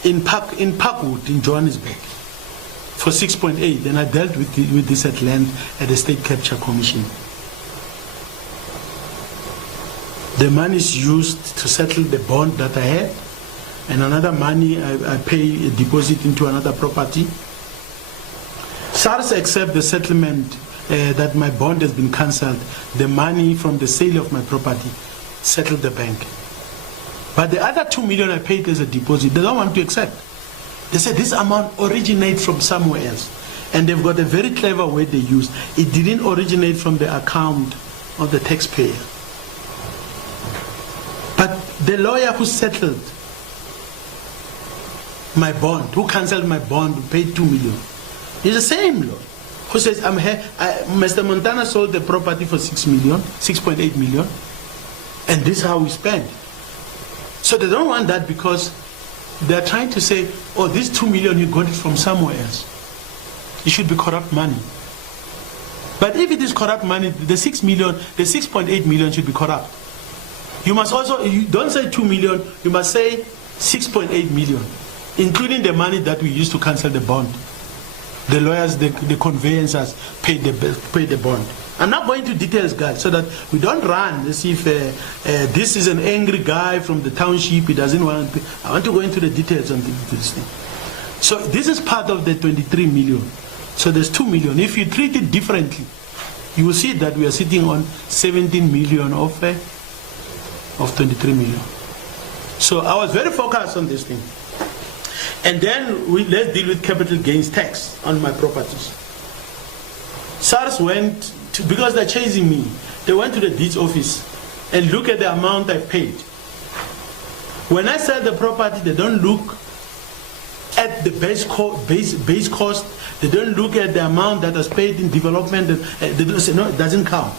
in Parkwood in Johannesburg for 6.8, and I dealt with this at length at the State Capture Commission. The money is used to settle the bond that I had, and another money I pay a deposit into another property. SARS accept the settlement that my bond has been cancelled. The money from the sale of my property settled the bank. But the other 2 million I paid as a deposit, they don't want to accept. They said this amount originates from somewhere else. And they've got a very clever way they use. It didn't originate from the account of the taxpayer. But the lawyer who settled my bond, who cancelled my bond, who paid 2 million, is the same lawyer who says, Mr. Montana sold the property for 6.8 million, and this is how we spend. So they don't want that because they're trying to say, oh, this 2 million, you got it from somewhere else. It should be corrupt money. But if it is corrupt money, the 6 million, the 6.8 million should be corrupt. You must also, you don't say 2 million, you must say 6.8 million, including the money that we used to cancel the bond. The lawyers, the conveyancers paid the bond. I'm not going to details, guys, so that we don't run as if this is an angry guy from the township, he doesn't want to pay. I want to go into the details on this thing. So this is part of the 23 million. So there's 2 million. If you treat it differently, you will see that we are sitting on 17 million of 23 million. So I was very focused on this thing. And then let's deal with capital gains tax on my properties. SARS went to, because they're chasing me, they went to the deeds office and look at the amount I paid. When I sell the property, they don't look at the base cost, they don't look at the amount that was paid in development, they don't say, no, it doesn't count.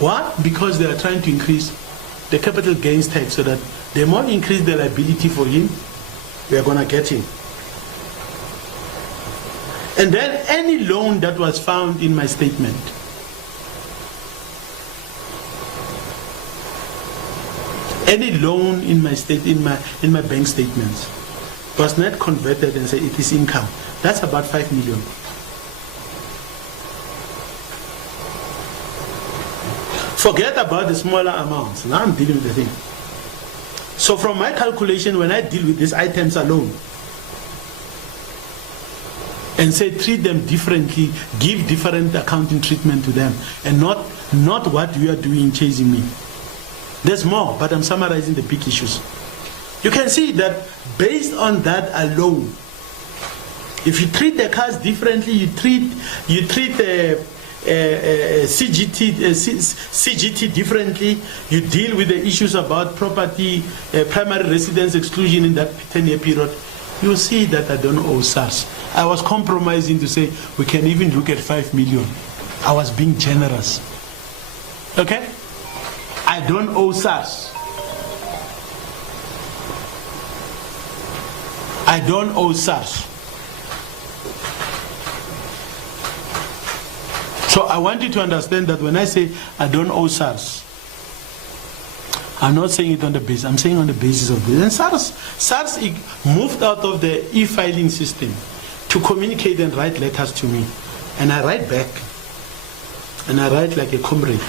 What? Because they are trying to increase the capital gains tax so that the more increase the liability for him, we are going to get him. And then any loan that was found in my statement, any loan in my bank statements was not converted and say it is income. That's about 5 million. Forget about the smaller amounts. Now I'm dealing with the thing. So from my calculation, when I deal with these items alone, and say treat them differently, give different accounting treatment to them, and not what you are doing chasing me. There's more, but I'm summarizing the big issues. You can see that based on that alone, if you treat the cars differently, you treat CGT differently, you deal with the issues about property, primary residence exclusion in that 10-year period, you'll see that I don't owe SARS. I was compromising to say we can even look at 5 million. I was being generous. Okay? I don't owe SARS. I don't owe SARS. So I want you to understand that when I say I don't owe SARS, I'm not saying it on the basis, I'm saying on the basis of this. And SARS moved out of the e-filing system to communicate and write letters to me. And I write back. And I write like a comrade.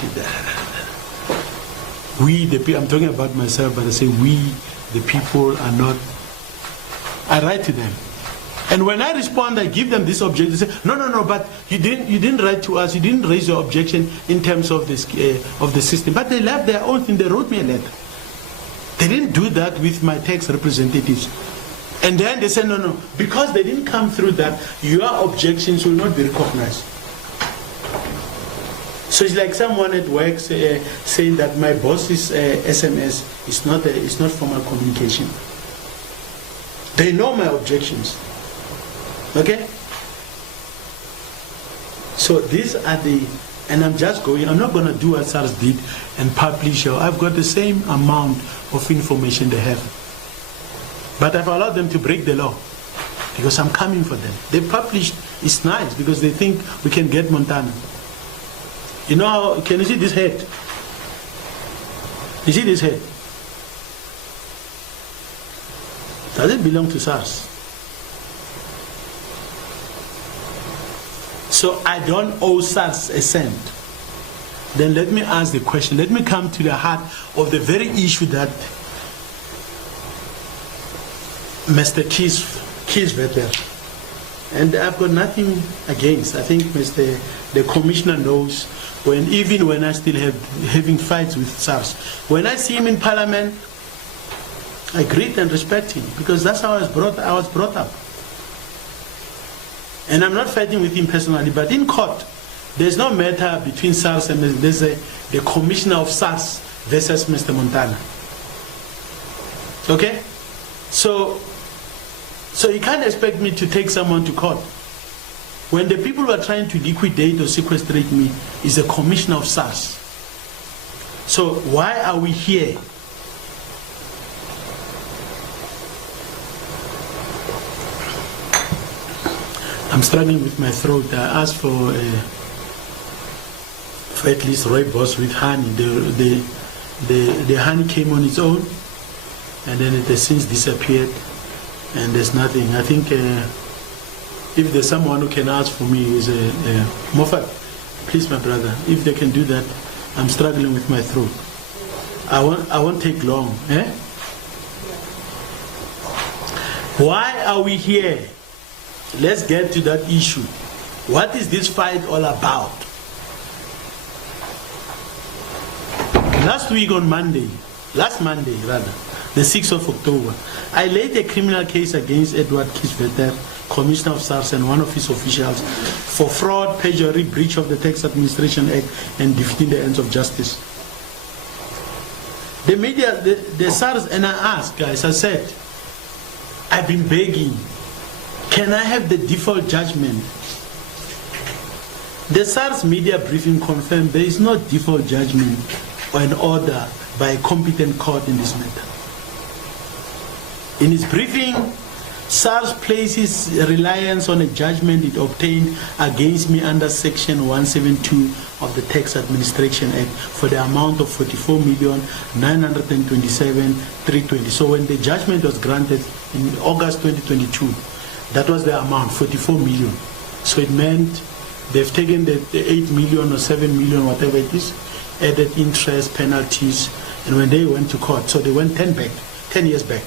We, the people, I'm talking about myself, but I say we, the people, are not. I write to them. And when I respond, I give them this objection. They say, no, but you didn't write to us, you didn't raise your objection in terms of this of the system. But they left their own thing, they wrote me a letter. They didn't do that with my tax representatives. And then they said, no, because they didn't come through that, your objections will not be recognized. So it's like someone at work saying that my boss's SMS is not formal communication. They know my objections. Okay? So these are and I'm not going to do what SARS did and publish. I've got the same amount of information they have. But I've allowed them to break the law because I'm coming for them. They published, it's nice because they think we can get Montana. You know how, can you see this head? You see this head? Does it belong to SARS? So I don't owe SARS a cent. Then let me ask the question. Let me come to the heart of the very issue that Mr. Keys there. And I've got nothing against. I think the commissioner knows even when I still having fights with SARS. When I see him in parliament, I greet and respect him because that's how I was brought up. And I'm not fighting with him personally, but in court, there's no matter between SARS and there's the commissioner of SARS versus Mr. Montana. Okay? So you can't expect me to take someone to court. When the people who are trying to liquidate or sequestrate me is the commissioner of SARS. So why are we here? I'm struggling with my throat. I asked for at least rooibos with honey. The honey came on its own, and then it has since disappeared, and there's nothing. I think if there's someone who can ask for me, is Moffat, please, my brother, if they can do that. I'm struggling with my throat. I won't take long. Eh? Why are we here? Let's get to that issue. What is this fight all about? Last Monday, the 6th of October, I laid a criminal case against Edward Kisvetter, Commissioner of SARS, and one of his officials for fraud, perjury, breach of the Tax Administration Act, and defeating the ends of justice. The media, the SARS, and I asked, guys, I said, I've been begging, can I have the default judgment? The SARS media briefing confirmed there is no default judgment or an order by a competent court in this matter. In its briefing, SARS places reliance on a judgment it obtained against me under Section 172 of the Tax Administration Act for the amount of 44,927,320. So when the judgment was granted in August 2022, that was the amount, 44 million. So it meant they've taken the 8 million or 7 million, whatever it is, added interest, penalties, and when they went to court, so they went 10 years back.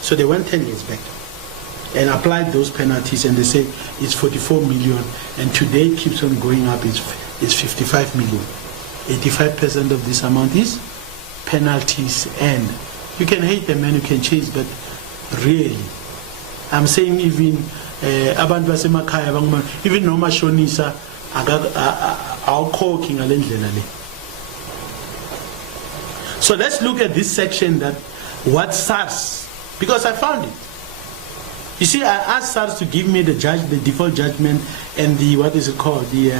So they went 10 years back and applied those penalties, and they say it's 44 million, and today it keeps on going up, it's 55 million. 85% of this amount is penalties, and you can hate the man, you can chase, but really, I'm saying even abantu basemakhaya even noma shonisa awukhokhi ngalendlela le. So let's look at this section, that what SARS, because I found it. You see, I asked SARS to give me the default judgment and the, what is it called, the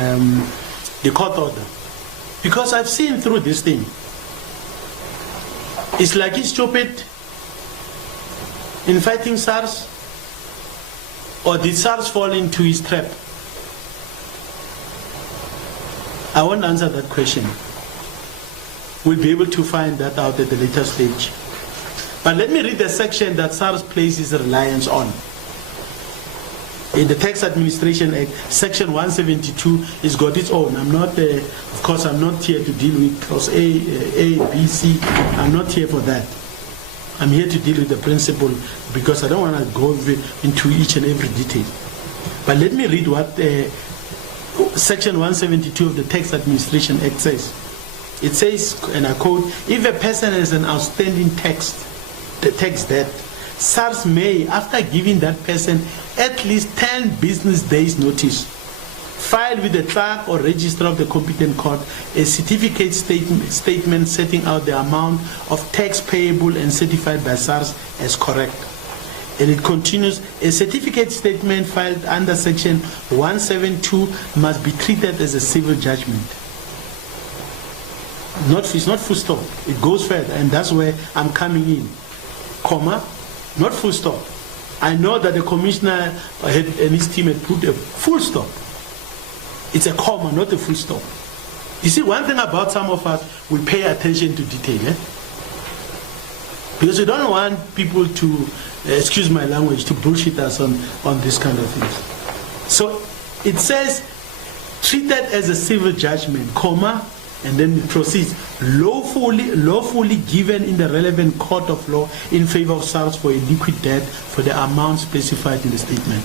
court order, because I've seen through this thing. It's like he's stupid in fighting SARS, or did SARS fall into his trap? I won't answer that question. We'll be able to find that out at the later stage. But let me read the section that SARS places reliance on. In the Tax Administration Act, Section 172 is got its own. I'm not, of course, I'm not here to deal with clause A, B, C. I'm not here for that. I'm here to deal with the principle, because I don't want to go into each and every detail. But let me read what Section 172 of the Tax Administration Act says. It says, and I quote, if a person has an outstanding tax debt, SARS may, after giving that person at least 10 business days notice, file with the clerk or registrar of the competent court a certificate statement setting out the amount of tax payable and certified by SARS as correct. And it continues, a certificate statement filed under Section 172 must be treated as a civil judgment. It's not full stop. It goes further, and that's where I'm coming in. Comma, not full stop. I know that the commissioner and his team had put a full stop. It's a comma, not a full stop. You see, one thing about some of us, we pay attention to detail. Because we don't want people to, excuse my language, to bullshit us on this kind of things. So it says, treated as a civil judgment, comma, and then it proceeds, lawfully given in the relevant court of law in favor of SARS for a liquid debt for the amount specified in the statement.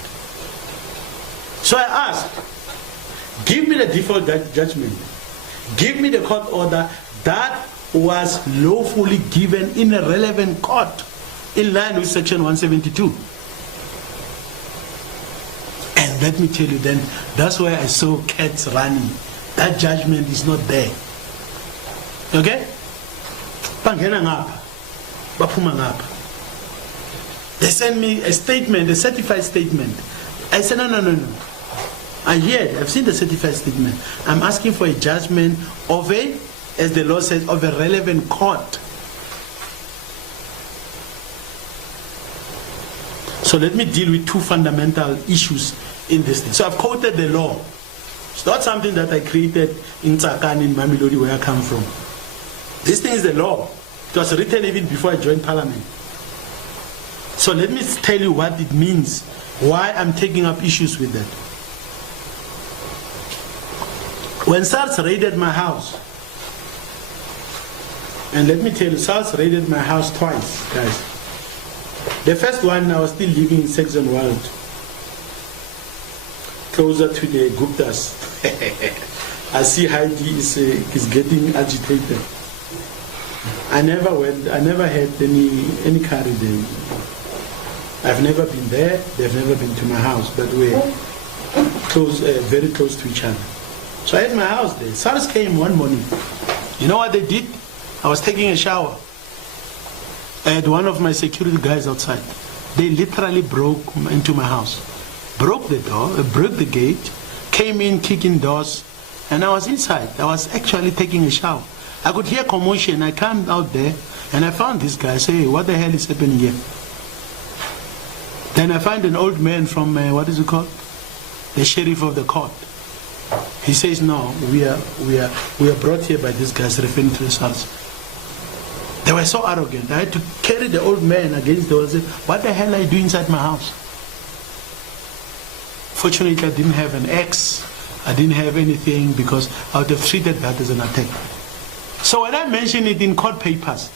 So I asked, give me the default judgment, give me the court order that was lawfully given in a relevant court in line with Section 172. And let me tell you then, that's why I saw cats running. That judgment is not there. Okay? Bangena ngapha, baphuma ngapha. They send me a statement, a certified statement. I said, no. I hear it. I've seen the certified statement. I'm asking for a judgment of a, as the law says, of a relevant court. So let me deal with two fundamental issues in this thing. So I've quoted the law. It's not something that I created in Tsakani, in Mamelodi, where I come from. This thing is the law. It was written even before I joined Parliament. So let me tell you what it means, why I'm taking up issues with that. When SARS raided my house, and let me tell you, SARS raided my house twice, guys. The first one, I was still living in Saxon World, closer to the Guptas. I see Heidi is getting agitated. I never had any carry there. I've never been there, they've never been to my house, but we're close, very close to each other. So I had my house there. SARS came one morning. You know what they did? I was taking a shower. I had one of my security guys outside. They literally broke into my house. Broke the door, broke the gate, came in kicking doors, and I was inside. I was actually taking a shower. I could hear commotion. I came out there, and I found this guy. I say, hey, what the hell is happening here? Then I find an old man from, what is it called? The sheriff of the court. He says, no, we are brought here by these guys referring to the SARS. They were so arrogant. I had to carry the old man against the wall and say, what the hell are you doing inside my house? Fortunately, I didn't have an axe. I didn't have anything because I would have treated that as an attack. So when I mentioned it in court papers,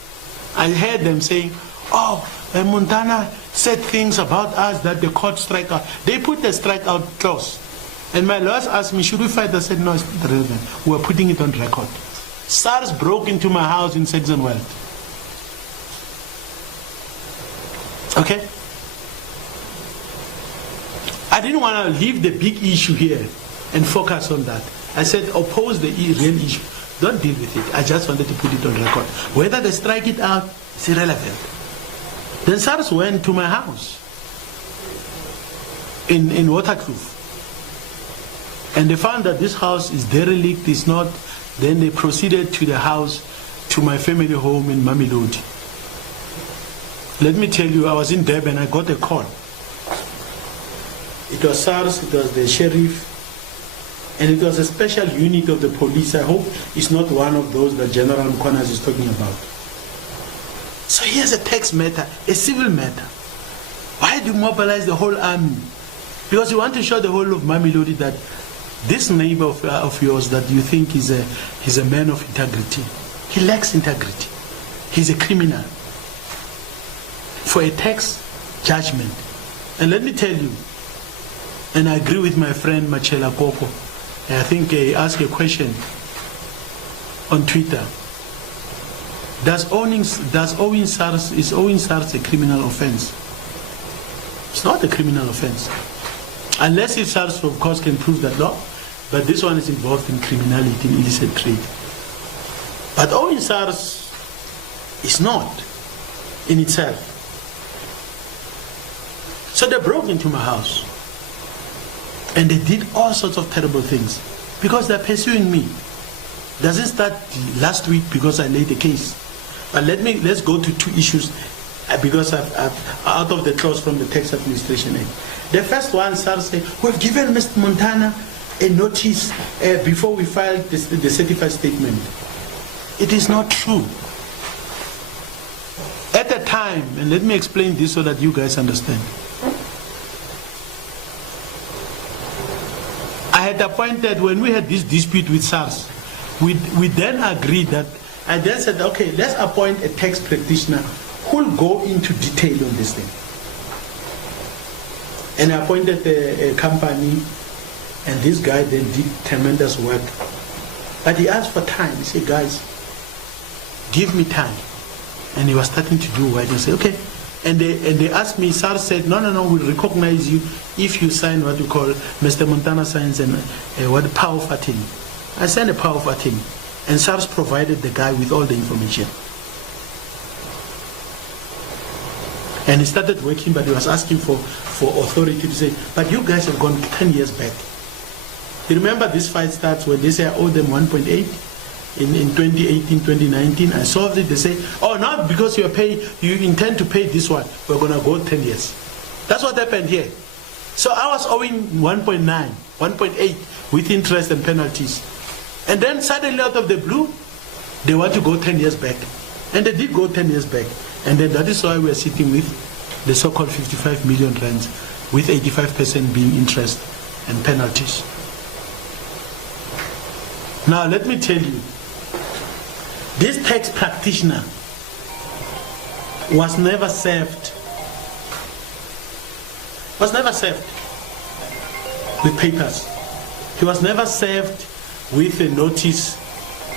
I heard them saying, oh, Montana said things about us that the court strike out. They put the strike out clause. And my lawyers asked me, should we fight? I said, no, it's not relevant. We're putting it on record. SARS broke into my house in Saxon World. Okay? I didn't want to leave the big issue here and focus on that. I said, oppose the real issue. Don't deal with it. I just wanted to put it on record. Whether they strike it out, it's irrelevant. Then SARS went to my house in Waterkloof. And they found that this house is derelict, it's not. Then they proceeded to the house, to my family home in Mamelodi. Let me tell you, I was in Durban, I got a call. It was SARS, it was the sheriff, and it was a special unit of the police. I hope it's not one of those that General Mkonas is talking about. So here's a tax matter, a civil matter. Why do you mobilize the whole army? Because you want to show the whole of Mamelodi that this neighbor of yours that you think he's a man of integrity, he lacks integrity. He's a criminal for a tax judgment. And let me tell you, and I agree with my friend Machela Koko, I think he asked a question on Twitter. Is owing SARS a criminal offense? It's not a criminal offense. Unless if SARS, of course, can prove that law, but this one is involved in criminality, in illicit trade. But owing SARS is not in itself. So they broke into my house. And they did all sorts of terrible things because they're pursuing me. Doesn't start last week because I laid a case. But let's go to two issues because I've out of the clause from the Tax Administration Act. The first one, SARS said, we've given Mr. Montana a notice before we filed the certified statement. It is not true. At the time, and let me explain this so that you guys understand. I had appointed, when we had this dispute with SARS, we then agreed that, I then said, okay, let's appoint a tax practitioner who will go into detail on this thing. And I appointed a company, and this guy then did tremendous work. But he asked for time. He said, guys, give me time. And he was starting to do work. He said, okay, And they asked me, SARS said, no, we'll recognize you if you sign what we call, Mr. Montana signs what power of attorney. I signed a power of attorney. And SARS provided the guy with all the information. And he started working, but he was asking for authority to say, but you guys have gone 10 years back. You remember this fight starts when they say I owe them 1.8 in 2018, 2019. I solved it. They say, oh, not because you intend to pay this one. We're going to go 10 years. That's what happened here. So I was owing 1.9, 1.8 with interest and penalties. And then suddenly out of the blue, they want to go 10 years back. And they did go 10 years back. And then that is why we are sitting with the so-called 55 million rands, with 85% being interest and penalties. Now let me tell you, this tax practitioner was never served with papers. He was never served with a notice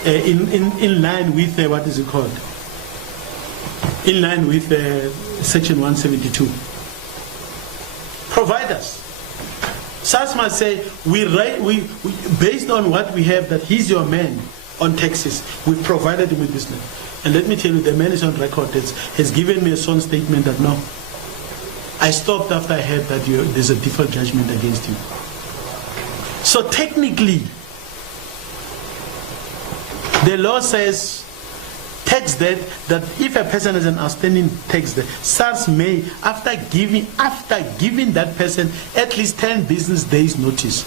in line with what is it called? In line with Section 172. Providers. SARS must say, we based on what we have, that he's your man on taxes, we've provided him with this. And let me tell you, the man is on record, has given me a sworn statement that no, I stopped after I heard that there's a default judgment against you. So technically, the law says tax debt, that if a person has an outstanding tax debt, SARS may, after giving that person at least 10 business days notice.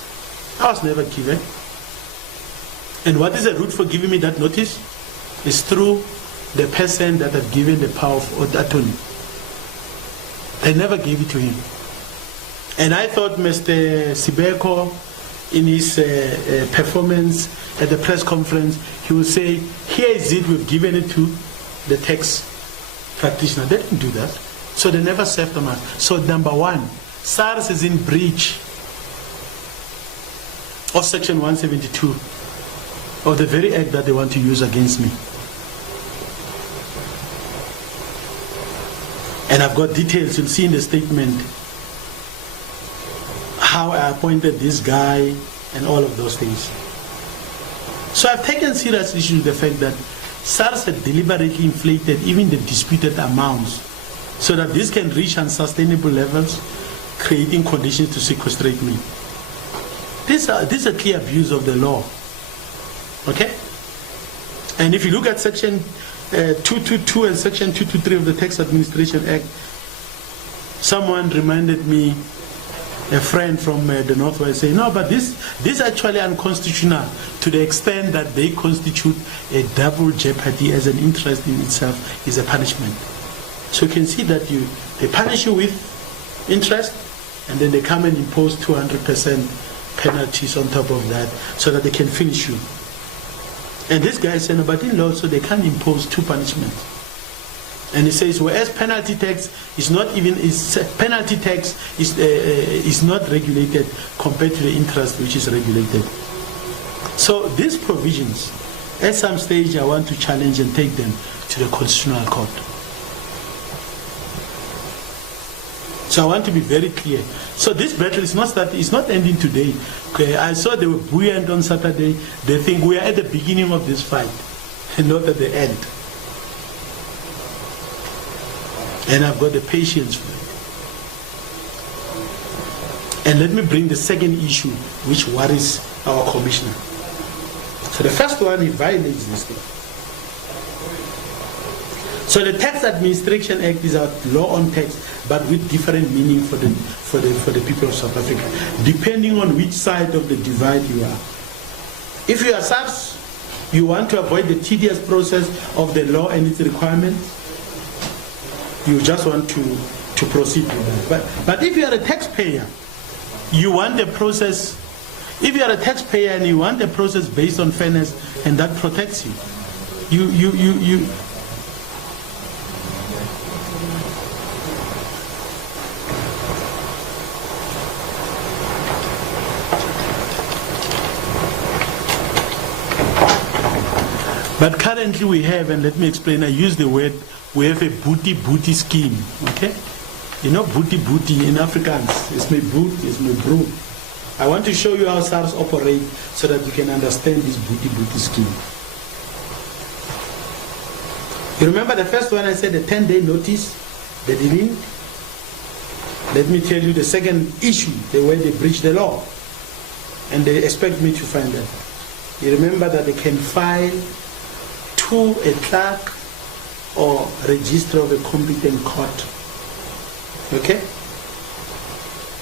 I was never given. And what is the route for giving me that notice? It's through the person that had given the power of attorney. They never gave it to him. And I thought Mr. Sibeko, in his performance at the press conference, he would say, here is it, we've given it to the tax practitioner. They didn't do that. So they never served on us. So number one, SARS is in breach of Section 172 of the very act that they want to use against me. And I've got details, you'll see in the statement, how I appointed this guy and all of those things. So I've taken serious issue with the fact that SARS had deliberately inflated even the disputed amounts so that this can reach unsustainable levels, creating conditions to sequestrate me. This is a clear abuse of the law. Okay? And if you look at Section 222 and Section 223 of the Tax Administration Act, someone reminded me, a friend from the Northwest, saying, no, but this is actually unconstitutional to the extent that they constitute a double jeopardy as an interest in itself is a punishment. So you can see that they punish you with interest, and then they come and impose 200% penalties on top of that so that they can finish you. And this guy said, no, but in law, so they can't impose two punishments. And he says, whereas penalty tax is not regulated compared to the interest which is regulated. So these provisions, at some stage, I want to challenge and take them to the Constitutional Court. So I want to be very clear. So this battle is not ending today. Okay, I saw they were buoyant on Saturday. They think we are at the beginning of this fight and not at the end. And I've got the patience for it. And let me bring the second issue which worries our commissioner. So the first one, he violates this thing. So the Tax Administration Act is a law on tax, but with different meaning for the people of South Africa, depending on which side of the divide you are. If you are SARS, you want to avoid the tedious process of the law and its requirements, you just want to proceed with that. But if you are a taxpayer, you want the process. If you are a taxpayer and you want the process based on fairness, and that protects you, you. But currently we have, and let me explain, I use the word we have a booty scheme, okay? You know booty in Afrikaans, it's my boot, it's my broom. I want to show you how SARS operate so that you can understand this booty scheme. You remember the first one I said, the 10-day notice, they didn't. Let me tell you the second issue, the way they breach the law. And they expect me to find that. You remember that they can file to a clerk or registrar of a competent court. Okay?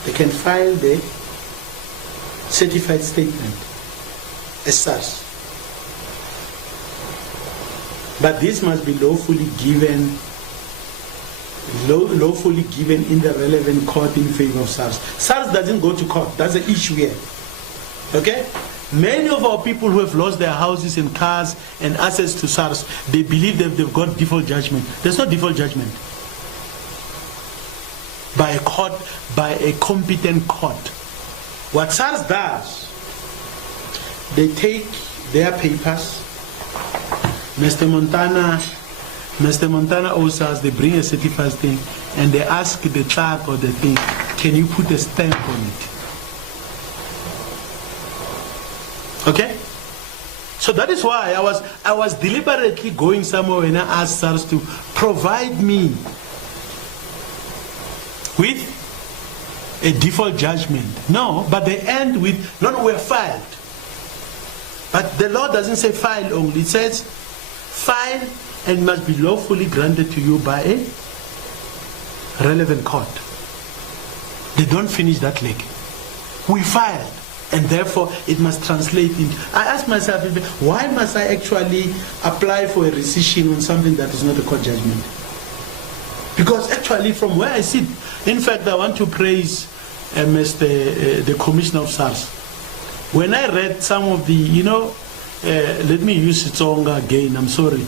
They can file the certified statement as SARS. But this must be lawfully given in the relevant court in favor of SARS. SARS doesn't go to court. That's the issue here. Okay? Many of our people who have lost their houses and cars and access to SARS, they believe that they've got default judgment. There's no default judgment. By a court, by a competent court. What SARS does, they take their papers, Mr. Montana owes us, they bring a certified thing, and they ask the clerk or the thing, can you put a stamp on it? Okay? So that is why I was deliberately going somewhere when I asked SARS to provide me with a default judgment. No, but they end with, no, we're filed. But the law doesn't say file only, it says file and must be lawfully granted to you by a relevant court. They don't finish that leg. We filed, and therefore it must translate into. I ask myself, why must I actually apply for a rescission on something that is not a court judgment? Because actually from where I sit, in fact I want to praise the Commissioner of SARS. When I read some of the, let me use Tsonga again, I'm sorry.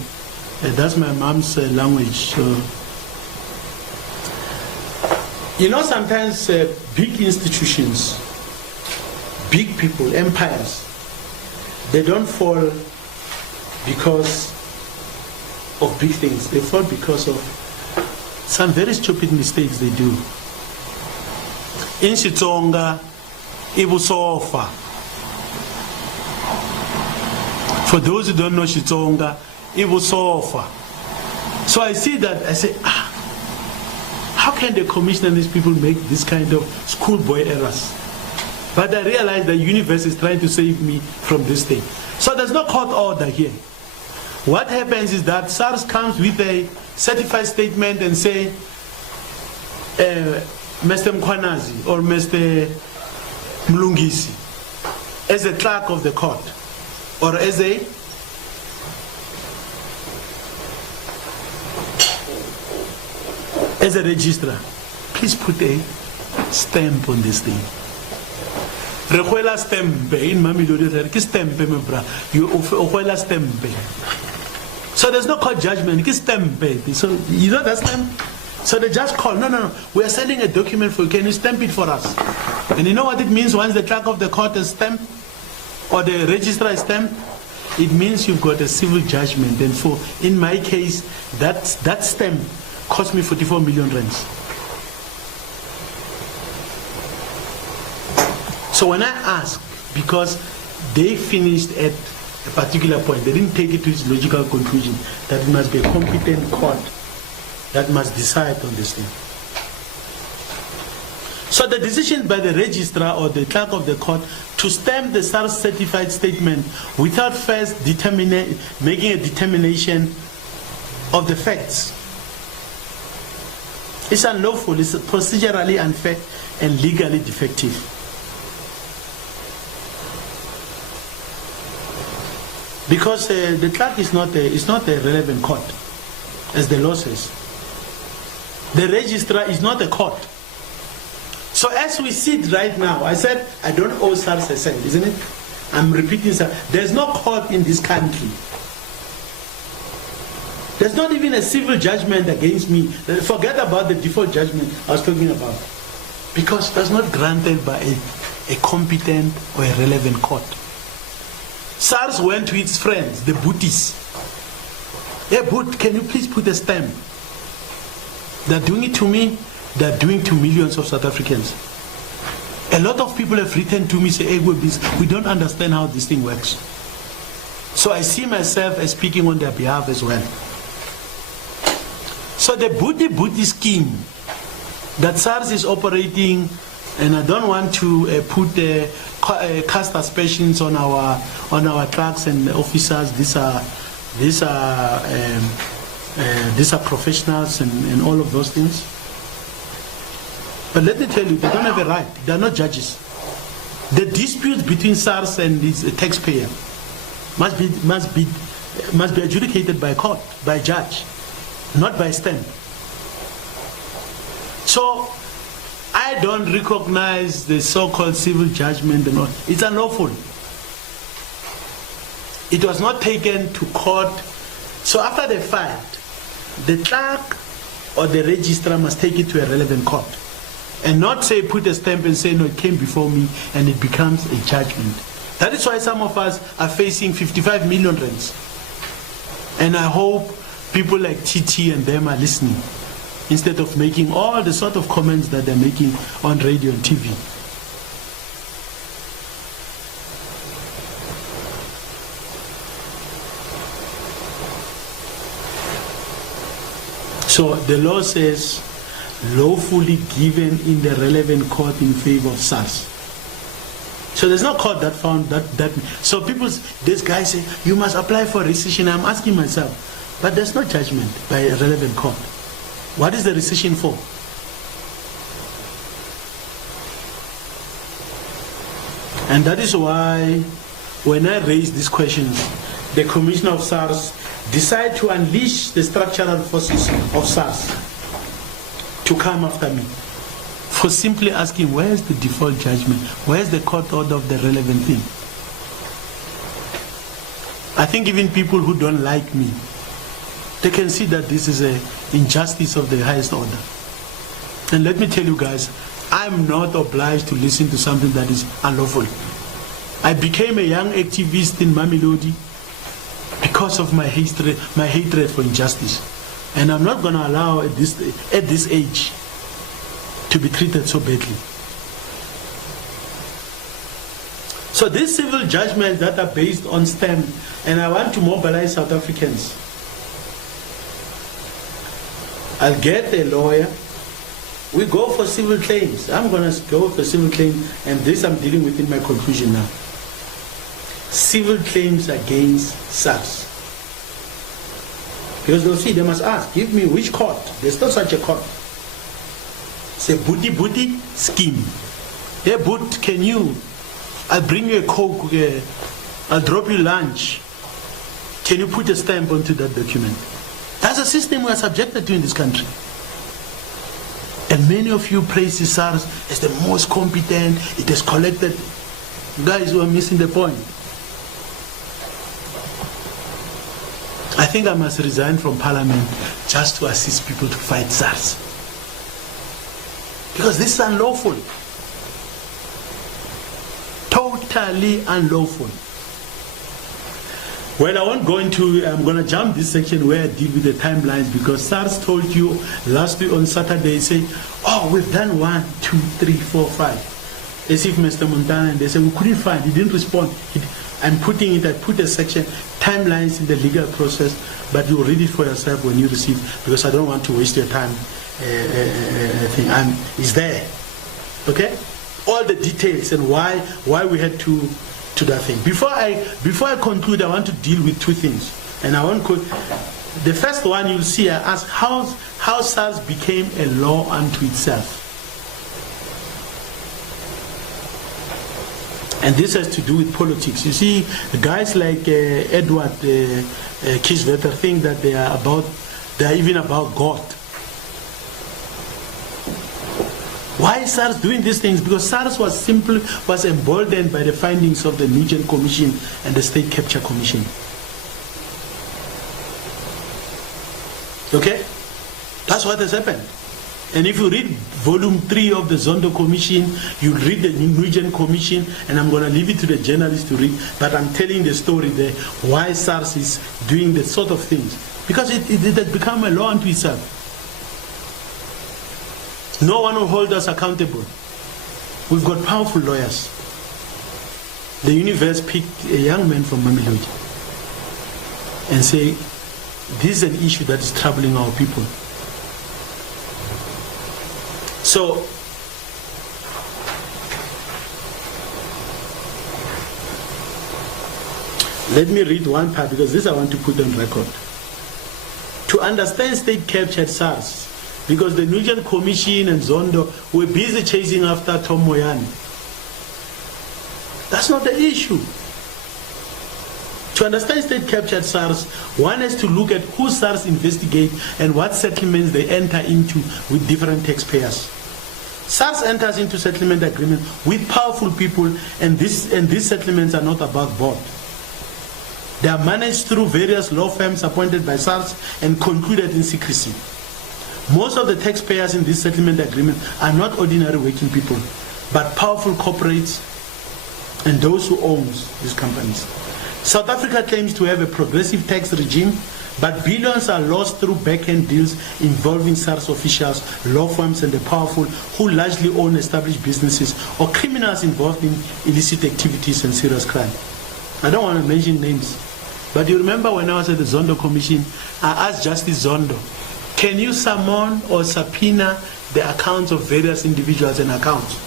That's my mom's language. So, sometimes big institutions, big people, empires, they don't fall because of big things. They fall because of some very stupid mistakes they do. In Xitsonga, ibusofa. For those who don't know Xitsonga, ibusofa. So I see that, I say, how can the commissioner and these people make this kind of schoolboy errors? But I realize the universe is trying to save me from this thing. So there's no court order here. What happens is that SARS comes with a certified statement and say, Mr. Mkhwanazi or Mr. Mlungisi, as a clerk of the court, or as a registrar, please put a stamp on this thing. Rehuela stempe in Mamelodi, ki stempe me bra. You rehuela stempe. So there's no court judgment. Ki stempe. So you know that stamp. So they just call. No. We are sending a document for you. Can you stamp it for us? And you know what it means once the clerk of the court is stamped or the registrar is stamped? It means you've got a civil judgment. And for in my case, that stamp cost me 44 million rands. So when I ask, because they finished at a particular point, they didn't take it to its logical conclusion that it must be a competent court that must decide on this thing. So the decision by the registrar or the clerk of the court to stamp the SARS certified statement without first making a determination of the facts is unlawful, it's procedurally unfair and legally defective. Because the clerk is not a relevant court, as the law says. The registrar is not a court. So as we sit right now, I said I don't owe SARS a cent, isn't it? I'm repeating, sir. There's no court in this country. There's not even a civil judgment against me. Forget about the default judgment I was talking about. Because that's not granted by a competent or a relevant court. SARS went to its friends, the booties. Hey, boot, can you please put a stamp? They're doing it to me, they're doing to millions of South Africans. A lot of people have written to me, say, hey, we don't understand how this thing works. So I see myself as speaking on their behalf as well. So the booty scheme that SARS is operating, and I don't want to cast aspersions on our clerks and officers. These are professionals and all of those things. But let me tell you, they don't have a right. They are not judges. The dispute between SARS and the taxpayer must be adjudicated by court, by a judge, not by stamp. So I don't recognize the so-called civil judgment and all. It's unlawful. It was not taken to court. So after they filed, the clerk or the registrar must take it to a relevant court and not say put a stamp and say no, it came before me, and it becomes a judgment. That is why some of us are facing 55 million rands. And I hope people like TT and them are listening instead of making all the sort of comments that they're making on radio and TV. So the law says lawfully given in the relevant court in favor of SARS. So there's no court that found that. So this guy say you must apply for rescission. I'm asking myself, but there's no judgment by a relevant court. What is the rescission for? And that is why when I raise these questions, the Commissioner of SARS decide to unleash the structural forces of SARS to come after me for simply asking, where's the default judgment? Where's the court order of the relevant thing? I think even people who don't like me, they can see that this is an injustice of the highest order. And let me tell you guys, I'm not obliged to listen to something that is unlawful. I became a young activist in Mamelodi because of my hatred for injustice. And I'm not going to allow at this age to be treated so badly. So these civil judgments that are based on stamp, and I want to mobilize South Africans. I'll get a lawyer. We go for civil claims. I'm going to go for civil claim, and this I'm dealing with in my conclusion now. Civil claims against SARS. Because they'll see, they must ask, give me which court? There's not such a court. It's a booty scheme. Hey, boot, I'll bring you a Coke, I'll drop you lunch. Can you put a stamp onto that document? That's a system we are subjected to in this country. And many of you praise SARS as the most competent, it has collected. Guys who are missing the point. I think I must resign from Parliament just to assist people to fight SARS. Because this is unlawful. Totally unlawful. Well, I won't go into, I'm going to jump this section where I deal with the timelines, because SARS told you last week on Saturday, say, oh, we've done 1, 2, 3, 4, 5. As if Mr. Montana, and they said, we couldn't find, he didn't respond. I'm putting it, I put a section, timelines in the legal process, but you'll read it for yourself when you receive, because I don't want to waste your time. It's there. Okay? All the details and why we had to that thing. Before I conclude, I want to deal with two things. And the first one you'll see, I ask how SARS became a law unto itself. And this has to do with politics. You see, guys like Edward Kieswetter think that they are even about God. Why is SARS doing these things? Because SARS was emboldened by the findings of the Nugent Commission and the State Capture Commission. Okay? That's what has happened. And if you read volume 3 of the Zondo Commission, you read the Nugent Commission, and I'm going to leave it to the journalists to read, but I'm telling the story there, why SARS is doing the sort of things. Because it has become a law unto itself. No one will hold us accountable. We've got powerful lawyers. The universe picked a young man from Mamelodi and say, this is an issue that is troubling our people. So, let me read one part, because this I want to put on record. To understand state captured SARS, because the Nugent Commission and Zondo were busy chasing after Tom Moyane. That's not the issue. To understand state captured SARS, one has to look at who SARS investigate and what settlements they enter into with different taxpayers. SARS enters into settlement agreement with powerful people, and these settlements are not above board. They are managed through various law firms appointed by SARS and concluded in secrecy. Most of the taxpayers in this settlement agreement are not ordinary working people, but powerful corporates and those who own these companies. South Africa claims to have a progressive tax regime, but billions are lost through back-end deals involving SARS officials, law firms, and the powerful who largely own established businesses, or criminals involved in illicit activities and serious crime. I don't want to mention names, but you remember when I was at the Zondo Commission, I asked Justice Zondo, can you summon or subpoena the accounts of various individuals and accounts?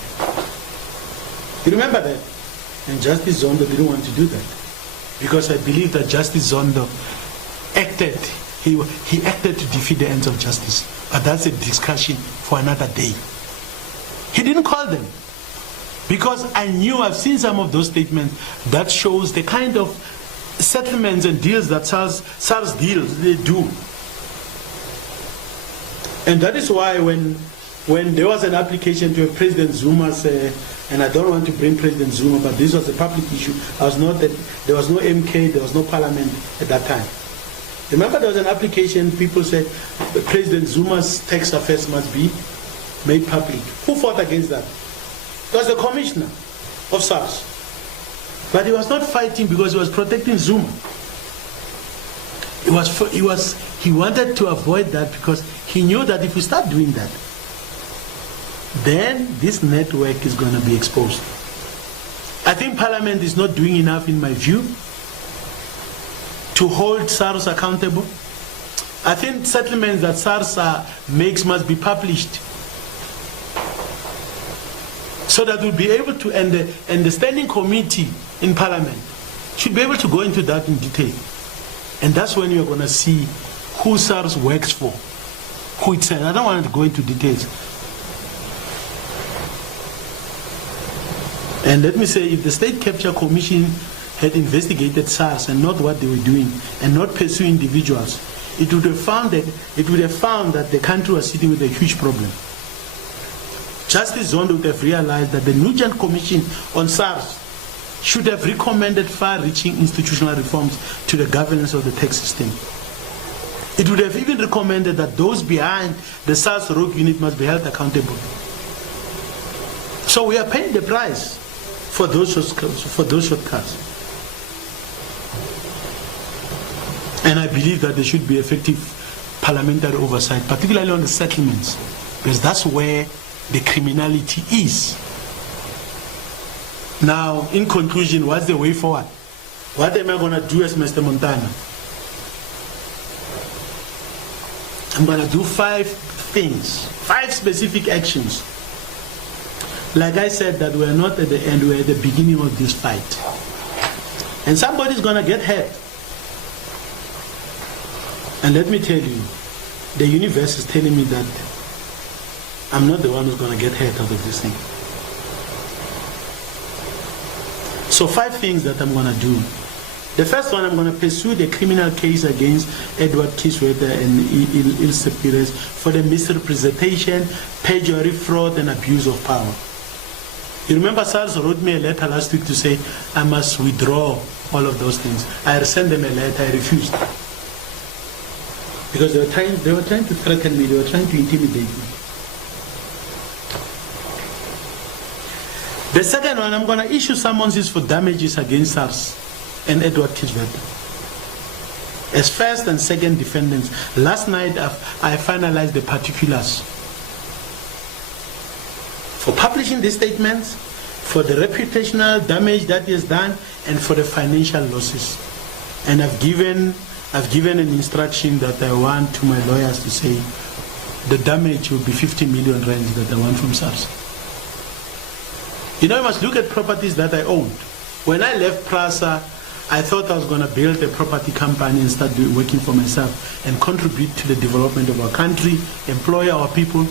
You remember that? And Justice Zondo didn't want to do that, because I believe that Justice Zondo acted, he acted to defeat the ends of justice. But that's a discussion for another day. He didn't call them, because I knew, I've seen some of those statements that shows the kind of settlements and deals that SARS deals, they do. And that is why when there was an application to President Zuma's, and I don't want to bring President Zuma, but this was a public issue. There was no MK, there was no parliament at that time. Remember, there was an application, people said President Zuma's tax affairs must be made public. Who fought against that? It was the commissioner of SARS. But he was not fighting because he was protecting Zuma. He wanted to avoid that because he knew that if we start doing that, then this network is going to be exposed. I think Parliament is not doing enough, in my view, to hold SARS accountable. I think settlements that SARS makes must be published, so that we'll be able to, and the standing committee in Parliament should be able to go into that in detail. And that's when you're going to see who SARS works for, who it says. I don't want to go into details. And let me say, if the State Capture Commission had investigated SARS and not what they were doing, and not pursue individuals, it would have found that the country was sitting with a huge problem. Justice Zondo would have realized that the Nugent Commission on SARS should have recommended far-reaching institutional reforms to the governance of the tax system. It would have even recommended that those behind the SARS rogue unit must be held accountable. So we are paying the price for those shortcuts. And I believe that there should be effective parliamentary oversight, particularly on the settlements, because that's where the criminality is. Now, in conclusion, what's the way forward? What am I going to do as Mr. Montana? I'm going to do 5 things, 5 specific actions. Like I said, that we're not at the end, we're at the beginning of this fight. And somebody's going to get hurt. And let me tell you, the universe is telling me that I'm not the one who's going to get hurt out of this thing. So 5 things that I'm going to do. The first one, I'm going to pursue the criminal case against Edward Kisweta and Ilse Pires for the misrepresentation, perjury, fraud, and abuse of power. You remember SARS wrote me a letter last week to say I must withdraw all of those things. I sent them a letter, I refused. Because they were trying to threaten me, they were trying to intimidate me. The second one, I'm going to issue summonses for damages against SARS and Edward Kisweta as first and second defendants. Last night I finalized the particulars. for publishing these statements, for the reputational damage that is done, and for the financial losses. And I've given an instruction that I want to my lawyers to say the damage will be 50 million rand that I want from SARS. You know, I must look at properties that I owned. When I left PRASA, I thought I was going to build a property company and start working for myself and contribute to the development of our country, employ our people.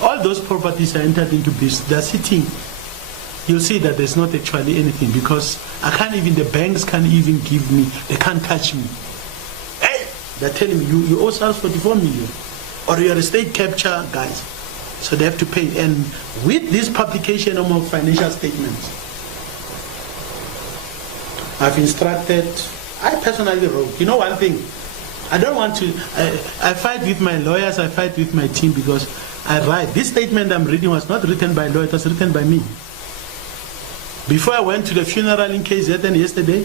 All those properties I entered into business, they're sitting. You'll see that there's not actually anything because the banks can't even give me, they can't touch me. Hey, they're telling me, you owe SARS 44 million or you're a state capture, guys. So they have to pay. And with this publication of my financial statements, I've instructed, I personally wrote, you know one thing, I don't want to, I fight with my lawyers, I fight with my team because I write. This statement I'm reading was not written by a lawyer, it was written by me. Before I went to the funeral in KZN yesterday,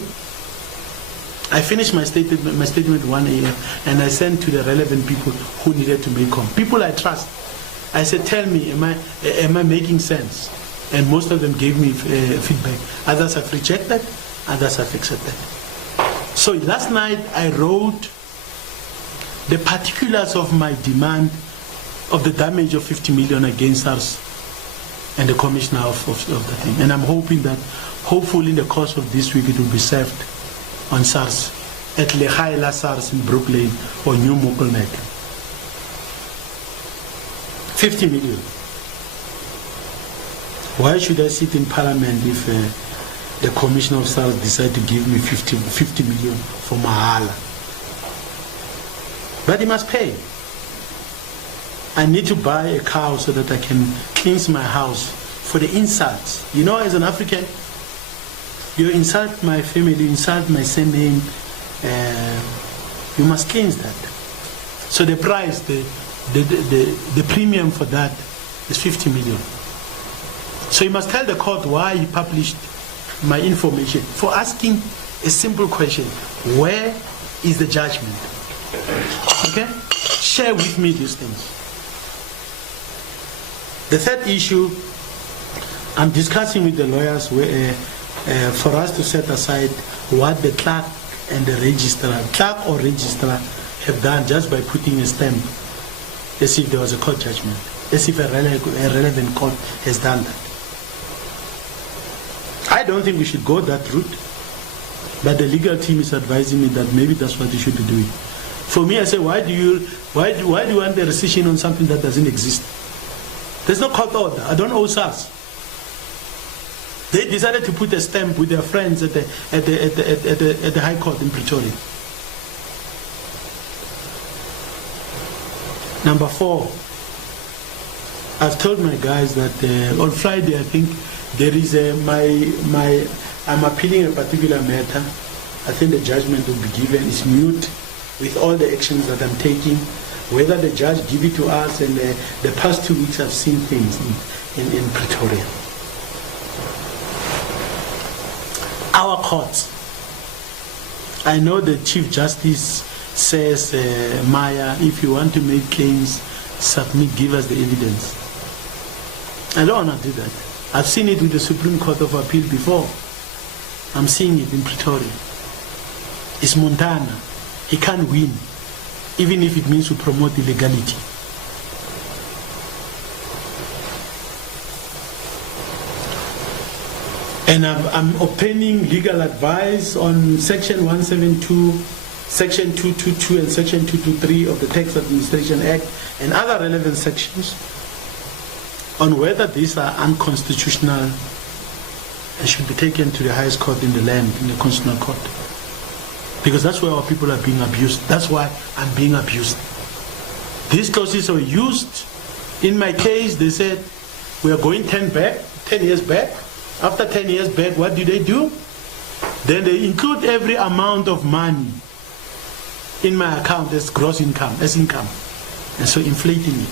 I finished my statement 1 a.m. and I sent to the relevant people who needed to make comment. People I trust. I said, tell me, am I making sense? And most of them gave me feedback. Others have rejected, others have accepted. So last night I wrote the particulars of my demand of the damage of 50 million against SARS and the commissioner of the thing. And I'm hoping that, hopefully in the course of this week, it will be served on SARS at Lehaila SARS in Brooklyn or New Mokelnek. 50 million. Why should I sit in Parliament if the commissioner of SARS decide to give me 50 million for Mahala? But he must pay. I need to buy a cow so that I can cleanse my house for the insults. You know, as an African, you insult my family, you insult my surname, you must cleanse that. So the price, the premium for that is 50 million. So you must tell the court why he published my information for asking a simple question: where is the judgment? Okay? Share with me these things. The third issue, I'm discussing with the lawyers for us to set aside what the clerk and the clerk or registrar have done just by putting a stamp as if there was a court judgment, as if a relevant court has done that. I don't think we should go that route, but the legal team is advising me that maybe that's what you should be doing. For me, I say, why do you want the rescission on something that doesn't exist? There's no court order. I don't owe SARS. They decided to put a stamp with their friends at the High Court in Pretoria. Number 4, I've told my guys that on Friday, I think there is I'm appealing a particular matter. I think the judgment will be given. It's mute with all the actions that I'm taking. Whether the judge give it to us, and the past 2 weeks I've seen things in Pretoria. Our courts. I know the Chief Justice says, Maya, if you want to make claims, submit, give us the evidence. I don't want to do that. I've seen it with the Supreme Court of Appeal before. I'm seeing it in Pretoria. It's Montana. He can't win, even if it means to promote illegality. And I'm obtaining legal advice on Section 172, Section 222, and Section 223 of the Tax Administration Act and other relevant sections on whether these are unconstitutional and should be taken to the highest court in the land, in the Constitutional Court. Because that's where our people are being abused. That's why I'm being abused. These clauses were used. In my case, they said, we are going 10 years back. After 10 years back, what do? Then they include every amount of money in my account as gross income, as income. And so inflating it.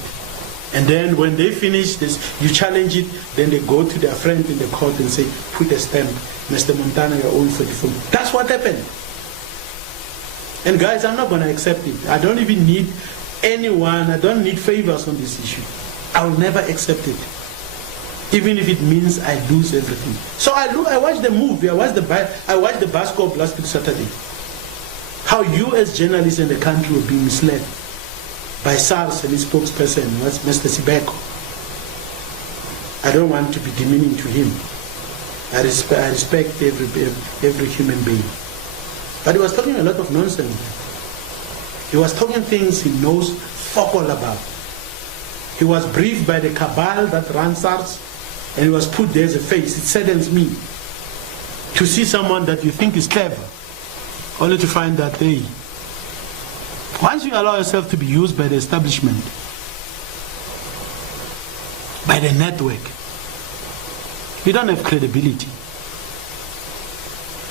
And then when they finish this, you challenge it, then they go to their friend in the court and say, put a stamp, Mr. Montana, you're owing 44. That's what happened. And guys, I'm not going to accept it. I don't even need anyone, I don't need favors on this issue. I will never accept it. even if it means I lose everything. So I watched the movie, I watched the Basco last week Saturday. How you as journalists in the country will be misled by SARS and his spokesperson, Mr. Sibeko. I don't want to be demeaning to him. I respect every human being. But he was talking a lot of nonsense. He was talking things he knows fuck all about. He was briefed by the cabal that runs SARS, and he was put there as a face. It saddens me to see someone that you think is clever, only to find that they, once you allow yourself to be used by the establishment, by the network, you don't have credibility.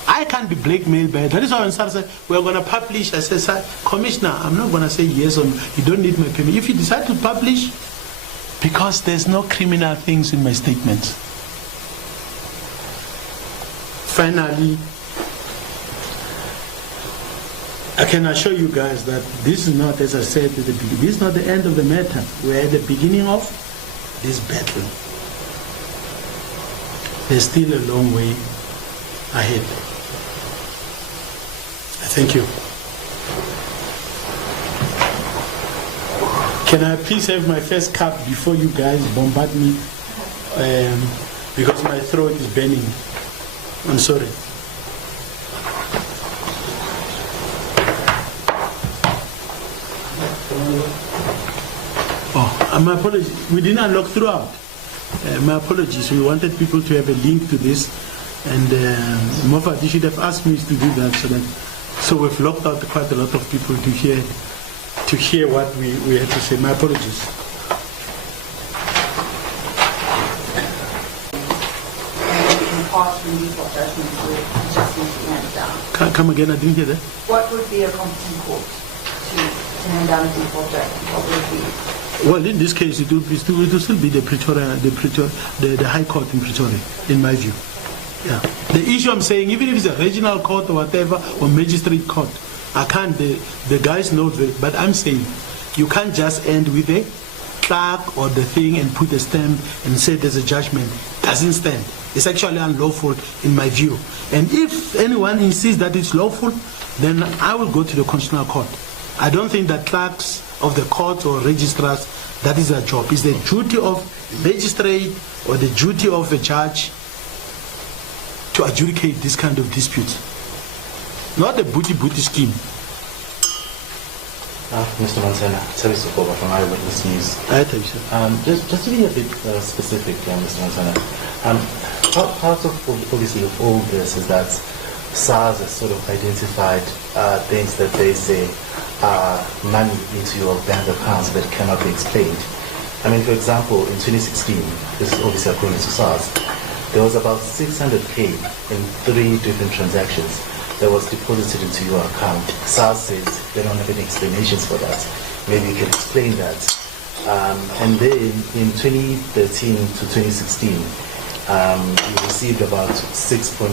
I can't be blackmailed by it. That is why when SARS said, we're going to publish, I said, Commissioner, I'm not going to say yes or no. You don't need my permission. If you decide to publish, because there's no criminal things in my statements. Finally, I can assure you guys that this is not, as I said at the beginning, this is not the end of the matter. We're at the beginning of this battle. There's still a long way ahead. Thank you. Can I please have my first cup before you guys bombard me? Because my throat is burning. I'm sorry. Oh, my apologies. We didn't unlock throughout. My apologies. We wanted people to have a link to this, and Moffat, you should have asked me to do that, so we've locked out quite a lot of people to hear what we had to say. My apologies. Come again, I didn't hear that. What would be a competent court to hand down a default judgment? What would it be? Well, in this case, it will still be the High Court in Pretoria, in my view. Yeah. The issue I'm saying, even if it's a regional court or whatever, or magistrate court, I can't, the guys know that, but I'm saying, you can't just end with a clerk or the thing and put a stamp and say there's a judgment. Doesn't stand. It's actually unlawful in my view. And if anyone insists that it's lawful, then I will go to the Constitutional Court. I don't think that clerks of the court or registrars, that is their job. It's the duty of magistrate or the duty of a judge to adjudicate this kind of disputes. Not a booty scheme. Mr. Montana, Terry Sokoba from Eyewitness News. Just to be a bit specific, Mr. Montana, part of obviously of all this is that SARS has sort of identified things that they say are money into your bank accounts that cannot be explained. I mean, for example, in 2016, this is obviously according to SARS, there was about 600K in 3 different transactions that was deposited into your account. SARS says they don't have any explanations for that. Maybe you can explain that. And then in 2013 to 2016, you received about 6.4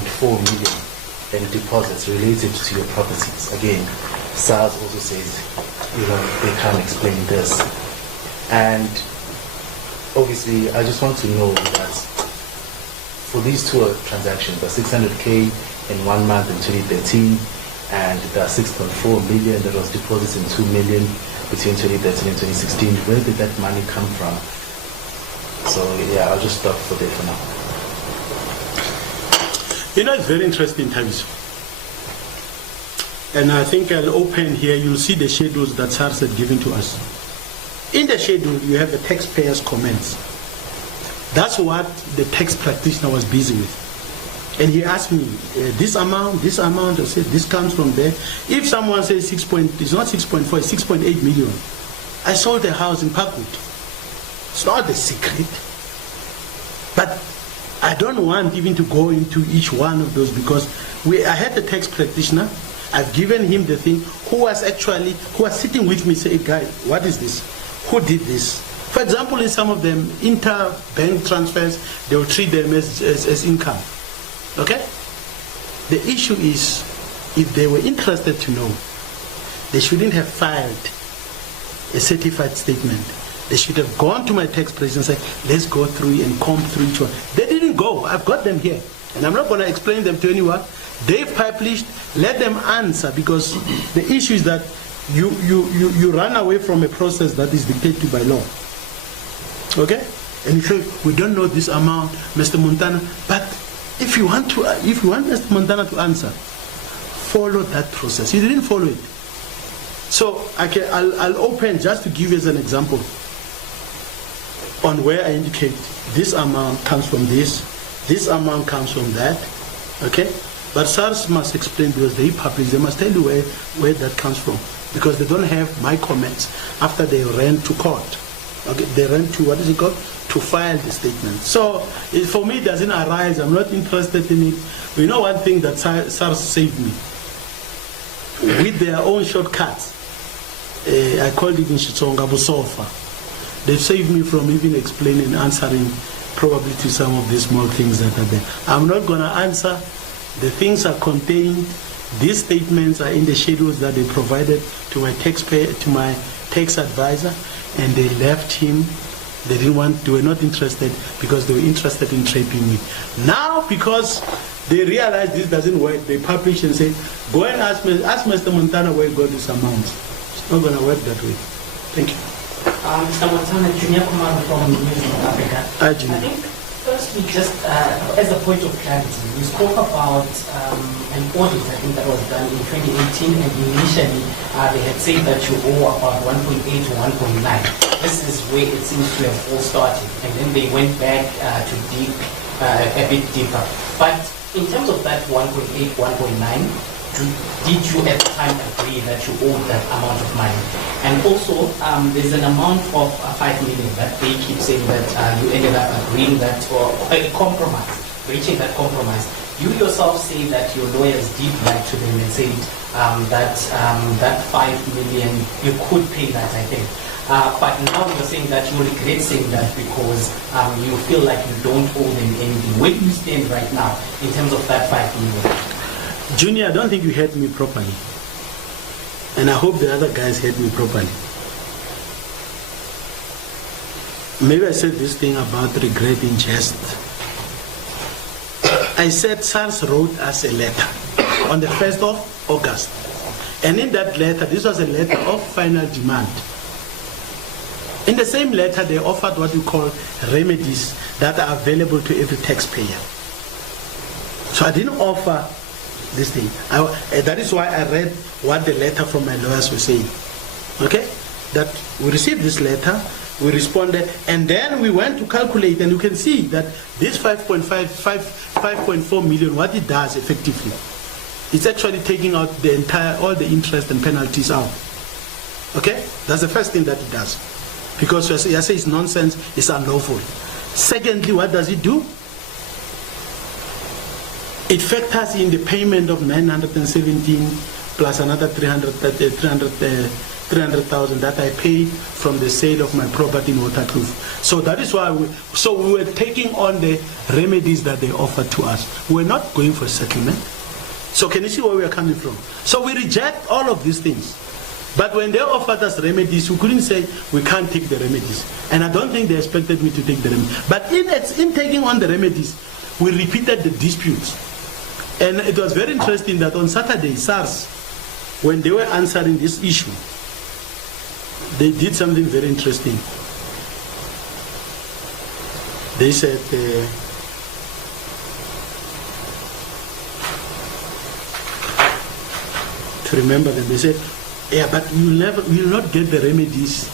million in deposits related to your properties. Again, SARS also says, they can't explain this. And obviously, I just want to know that for these 2 transactions, the 600K in 1 month in 2013 and the 6.4 million that was deposited in 2 million between 2013 and 2016, where did that money come from? So yeah, I'll just stop for there for now. It's very interesting times. And I think I'll open here, you'll see the schedules that SARS had given to us. In the schedule, you have the taxpayers' comments. That's what the tax practitioner was busy with. And he asked me, this amount, I said, this comes from there. If someone says it's not 6.4, it's 6.8 million. I sold a house in Parkwood. It's not a secret. But I don't want even to go into each one of those because I had the tax practitioner, I've given him the thing, who was sitting with me, say, guy, what is this? Who did this? For example, in some of them, inter-bank transfers, they will treat them as income. Okay? The issue is, if they were interested to know, they shouldn't have filed a certified statement. They should have gone to my text page and said, let's go through and comb through each one. They didn't go. I've got them here. And I'm not going to explain them to anyone. They've published. Let them answer, because the issue is that you run away from a process that is dictated by law. Okay? And you say, we don't know this amount, Mr. Montana. But if you want Mr. Montana to answer, follow that process. He didn't follow it. So I'll open, just to give you as an example, on where I indicate this amount comes from this amount comes from that. Okay? But SARS must explain, because they publish, they must tell you where that comes from, because they don't have my comments after they ran to court. Okay? They ran to, what is it called? To file the statement. So for me, it doesn't arise. I'm not interested in it. You know one thing that SARS saved me? With their own shortcuts. I called it in Shitsonga Busofa. They've saved me from even explaining, answering probably to some of these small things that are there. I'm not going to answer. The things are contained. These statements are in the schedules that they provided to my tax advisor, and they left him. They were not interested, because they were interested in trapping me. Now, because they realize this doesn't work, they publish and say, go and ask Mr. Montana where he got this amount. It's not going to work that way. Thank you. Mr. Montana, Junior Commander from News of Africa. Hi, Junior. I think, firstly, just as a point of clarity, we spoke about an audit, I think, that was done in 2018, and initially they had said that you owe about 1.8 to 1.9. This is where it seems to have all started, and then they went back to dig a bit deeper. But in terms of that 1.8, 1.9, did you at the time agree that you owed that amount of money? And also, there's an amount of 5 million that they keep saying that you ended up agreeing that, or a compromise, reaching that compromise. You yourself say that your lawyers did write to them and said that 5 million, you could pay that, I think. But now you're saying that you regret saying that because you feel like you don't owe them anything. Where do you stand right now in terms of that 5 million? Junior, I don't think you heard me properly. And I hope the other guys heard me properly. Maybe I said this thing about regret in jest. I said SARS wrote us a letter on the 1st of August. And in that letter, this was a letter of final demand. In the same letter, they offered what you call remedies that are available to every taxpayer. So I didn't offer this thing. That is why I read what the letter from my lawyers were saying. Okay? That we received this letter, we responded, and then we went to calculate, and you can see that this 5.4 million, what it does effectively, it's actually taking out all the interest and penalties out. Okay? That's the first thing that it does. Because you say it's nonsense, it's unlawful. Secondly, what does it do? It factors in the payment of 917 plus another 300,000 that I paid from the sale of my property in Waterkloof. So that is why we were taking on the remedies that they offered to us. We're not going for settlement. So can you see where we are coming from? So we reject all of these things. But when they offered us remedies, we couldn't say we can't take the remedies. And I don't think they expected me to take the remedies. But in taking on the remedies, we repeated the disputes. And it was very interesting that on Saturday, SARS, when they were answering this issue, they did something very interesting. They said, to remember them, they said, yeah, but you'll not get the remedies.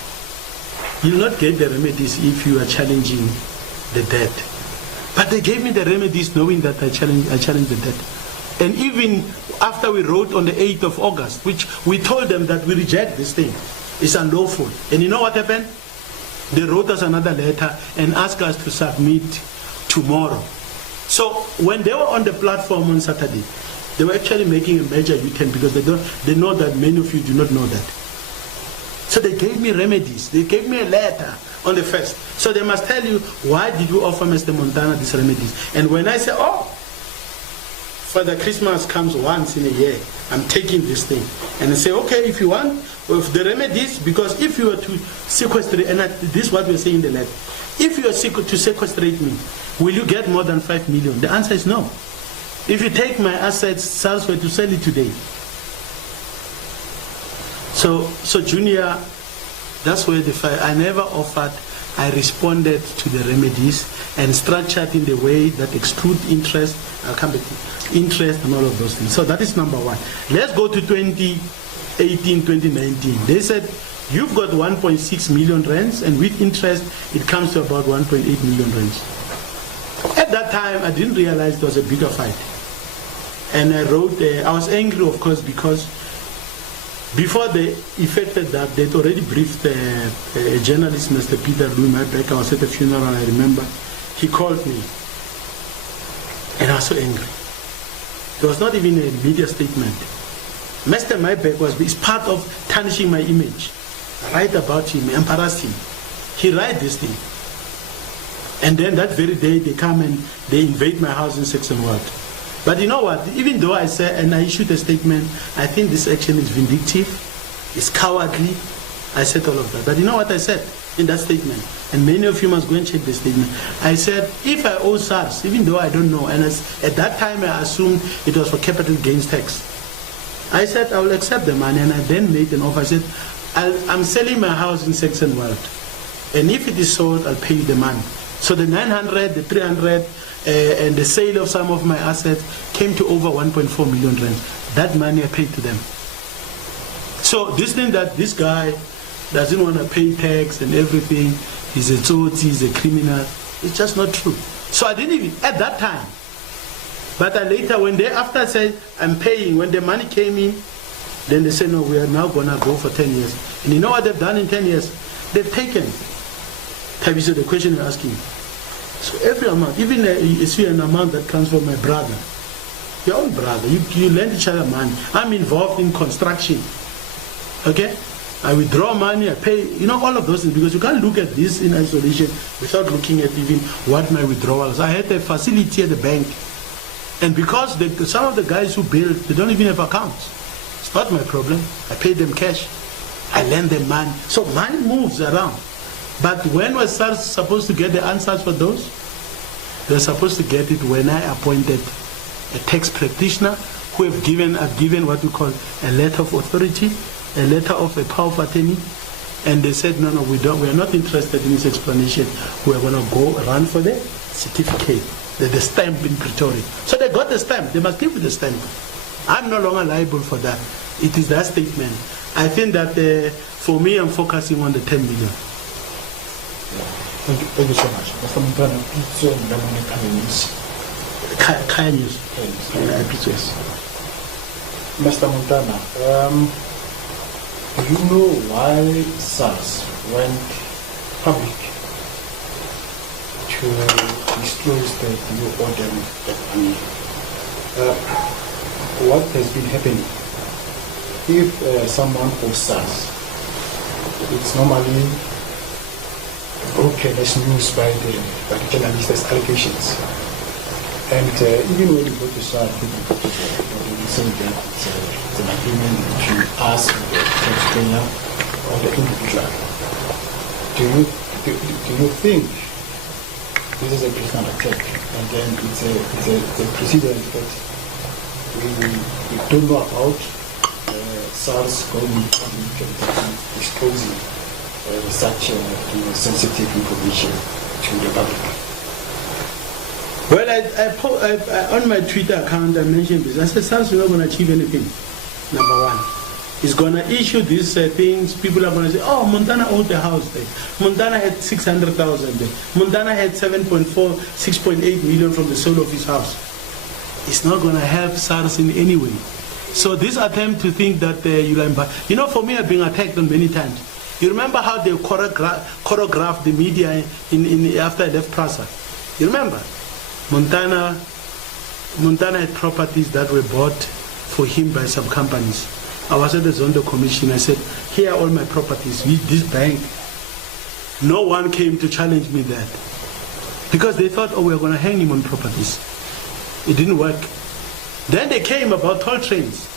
You'll not get the remedies if you are challenging the debt. But they gave me the remedies knowing that I challenged the debt. And even after we wrote on the 8th of August, which we told them that we reject this thing, it's unlawful. And you know what happened? They wrote us another letter and asked us to submit tomorrow. So when they were on the platform on Saturday, they were actually making a major U-turn because they know that many of you do not know that. So they gave me remedies. They gave me a letter on the 1st. So they must tell you, why did you offer Mr. Montana these remedies? And when I say, Father Christmas comes once in a year. I'm taking this thing. And I say, okay, if you want, if the remedies, because if you were to sequestrate, and this is what we're saying in the letter, if you are to sequestrate me, will you get more than 5 million? The answer is no. If you take my assets, SARS were to sell it today. So Junior, that's where the fire, I never offered, I responded to the remedies and structured in the way that exclude interest, I'll come back to interest and all of those things. So that is number one. Let's go to 2018, 2019. They said, you've got 1.6 million rands, and with interest, it comes to about 1.8 million rands. At that time, I didn't realize there was a bigger fight. And I wrote, I was angry, of course, because before they effected that, they'd already briefed a journalist, Mr. Peter Louis Mybeck. I was at the funeral, I remember. He called me, and I was so angry. There was not even a media statement. Mr. Mybeck is part of tarnishing my image. Write about him, embarrass him. He write this thing. And then that very day, they come and they invade my house in Saxon World. But you know what? Even though I said, and I issued a statement, I think this action is vindictive, it's cowardly. I said all of that. But you know what I said in that statement? And many of you must go and check the statement. I said, if I owe SARS, even though I don't know, and at that time I assumed it was for capital gains tax, I said I will accept the money, and I then made an offer. I said, I'm selling my house in Saxon World, and if it is sold, I'll pay you the money. So the 900, the 300, and the sale of some of my assets came to over 1.4 million rand. That money I paid to them. So this thing that this guy doesn't want to pay tax and everything, he's a tsotsi, he's a criminal, it's just not true. So I didn't even, at that time, but later when they, after I said I'm paying, when the money came in, then they said, no, we are now going to go for 10 years. And you know what they've done in 10 years? They've taken, Tabiso, the question you're asking. So every amount, even you see an amount that comes from my brother, your own brother, you lend each other money. I'm involved in construction, okay? I withdraw money, I pay, you know, all of those things, because you can't look at this in isolation without looking at even what my withdrawals. I had a facility at the bank, and because some of the guys who build, they don't even have accounts. It's not my problem. I pay them cash. I lend them money. So money moves around. But when was SARS supposed to get the answers for those? They're supposed to get it when I appointed a tax practitioner who I've given what we call a letter of authority, a letter of a power of attorney, and they said, no, we are not interested in this explanation. We are going to go run for the certificate, the stamp in Pretoria. So they got the stamp. They must give with the stamp. I'm no longer liable for that. It is that statement. I think that for me, I'm focusing on the 10 million. Thank you so much. Mr. Montana, please news. Kaya News. Yes. Mr. Montana, do you know why SARS went public to disclose that you owe them that money? What has been happening? If someone owes SARS, it's normally broken as news by the journalists as allegations. And even when you go to SARS, people will say that it's an agreement between us and the taxpayer or the individual. Do you think this is a personal attack? And then it's a precedent that we don't know about SARS going public and disclosing such sensitive information to the public. Well, I on my Twitter account, I mentioned this. I said SARS is not going to achieve anything. Number one, it's going to issue these things. People are going to say, oh, Montana owned the house there. Montana had 600,000 there. Montana had 6.8 million from the sale of his house. It's not going to help SARS in any way. So this attempt to think that you know, for me, I've been attacked on many times. You remember how they choreographed the media after I left Prasa? You remember? Montana had properties that were bought for him by some companies. I was at the Zondo Commission. I said, here are all my properties. This bank. No one came to challenge me that. Because they thought, oh, we're going to hang him on properties. It didn't work. Then they came about toll trains.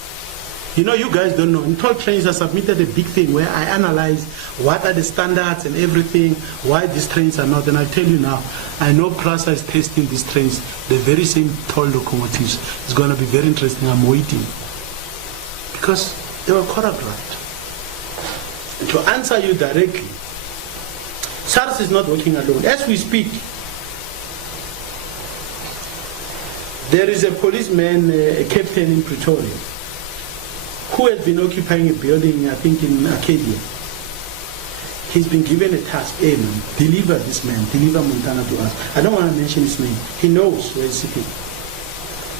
You know, you guys don't know. In toll trains, I submitted a big thing where I analyzed what are the standards and everything, why these trains are not. And I tell you now, I know PRASA is testing these trains, the very same toll locomotives. It's going to be very interesting. I'm waiting. Because they were choreographed. And to answer you directly, SARS is not working alone. As we speak, there is a policeman, a captain in Pretoria, who has been occupying a building, I think in Arcadia. He's been given a task, hey man, deliver this man, deliver Montana to us. I don't want to mention his name. He knows where he's sitting.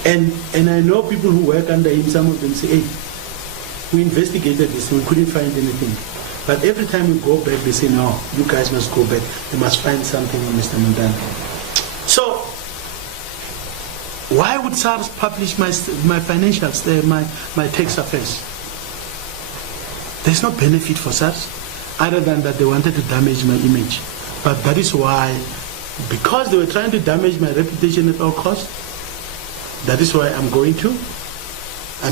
And I know people who work under him, some of them say, hey, we investigated this, we couldn't find anything. But every time we go back, they say, no, you guys must go back. You must find something in Mr. Montana. So, why would SARS publish my financials, my tax affairs? There's no benefit for SARS, other than that they wanted to damage my image. But that is why, because they were trying to damage my reputation at all costs, that is why I'm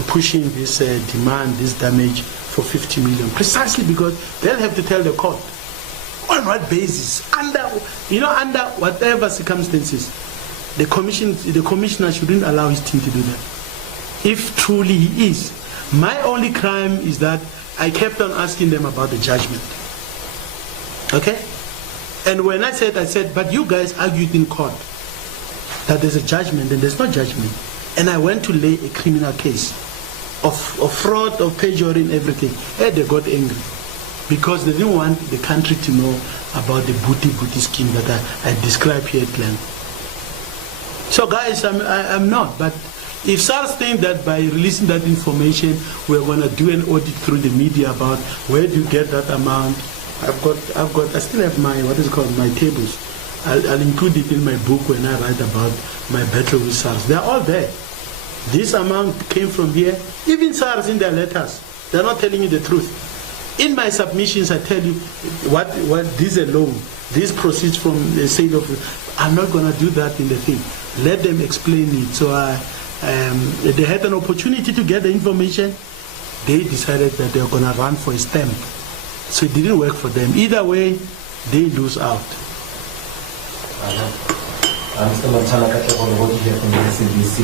pushing this demand, this damage for 50 million, precisely because they'll have to tell the court on what basis, under whatever circumstances. The commissioner shouldn't allow his team to do that. If truly he is. My only crime is that I kept on asking them about the judgment. Okay? And when I said, but you guys argued in court that there's a judgment and there's no judgment. And I went to lay a criminal case of fraud, of perjury and everything. And they got angry because they didn't want the country to know about the booty scheme that I described here at length. So guys, I'm not, but if SARS think that by releasing that information, we're going to do an audit through the media about where do you get that amount, I still have my tables. I'll include it in my book when I write about my battle with SARS. They're all there. This amount came from here. Even SARS in their letters, they're not telling you the truth. In my submissions, I tell you what this alone, this proceeds from the sale of. I'm not going to do that in the thing. Let them explain it. So they had an opportunity to get the information. They decided that they were going to run for a stamp. So it didn't work for them. Either way, they lose out. Mr. Montana, here from the SABC.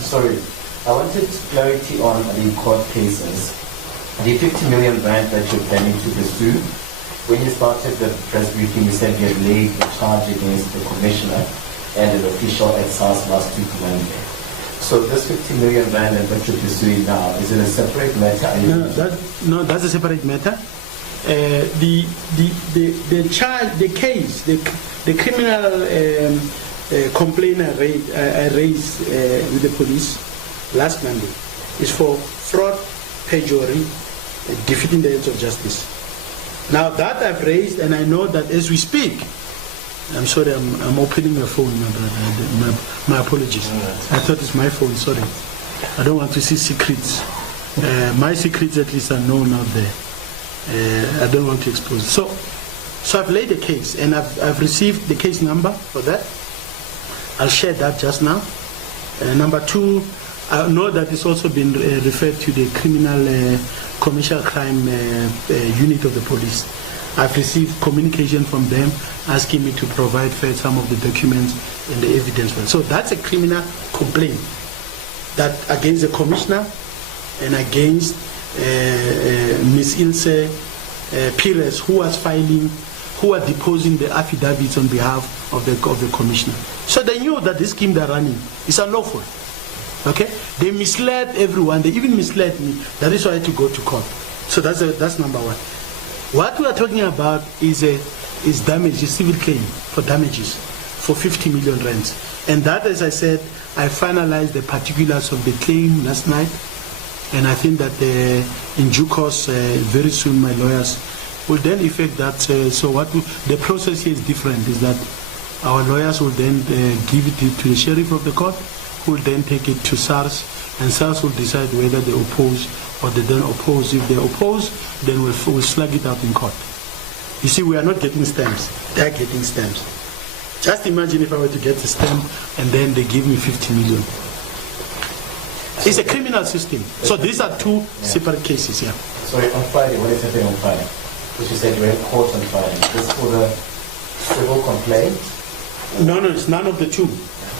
Sorry, I wanted clarity on the court cases. The 50 million rand that you're planning to pursue. When you started the press briefing, you said you had laid a charge against the commissioner and an official at SARS last week Monday. So this 50 million rand that you're pursuing now, is it a separate matter? No, that's a separate matter. The charge, the case, the criminal complaint I raised with the police last Monday is for fraud, perjury, defeating the ends of justice. Now that I've raised, and I know that as we speak, I'm sorry, I'm opening my phone, my brother. My apologies. I thought it's my phone, sorry. I don't want to see secrets. My secrets at least are known out there. I don't want to expose. So I've laid a case, and I've received the case number for that. I'll share that just now. Number two, I know that it's also been referred to the criminal commercial crime unit of the police. I've received communication from them asking me to provide some of the documents and the evidence. So that's a criminal complaint that against the commissioner and against Ms. Ilse Pires, who are deposing the affidavits on behalf of the commissioner. So they knew that this scheme they're running is unlawful. Okay? They misled everyone. They even misled me. That is why I had to go to court. So that's number one. What we are talking about is damage, a civil claim for damages for 50 million rands. And that, as I said, I finalized the particulars of the claim last night. And I think that in due course, very soon, my lawyers will then effect that. The process here is different, is that our lawyers will then give it to the sheriff of the court, who will then take it to SARS, and SARS will decide whether they oppose or they don't oppose. If they oppose, then we'll slug it out in court. You see, we are not getting stamps. They are getting stamps. Just imagine if I were to get a stamp and then they give me 50 million. It's a criminal system. So these are two separate cases, yeah. Sorry, on Friday, what is happening on Friday? Because you said you were in court on Friday. Is this for the civil complaint? No, it's none of the two.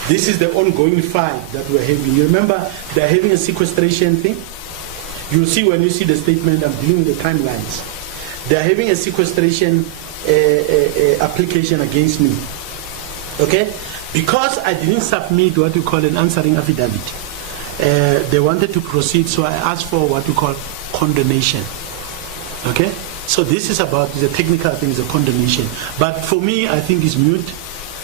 This is the ongoing fight that we're having. You remember they're having a sequestration thing? You'll see when you see the statement, I'm dealing with the timelines. They're having a sequestration application against me. Okay? Because I didn't submit what you call an answering affidavit. They wanted to proceed, so I asked for what you call condonation. Okay? So this is about, it's a technical thing, it's a condonation. But for me, I think it's mute,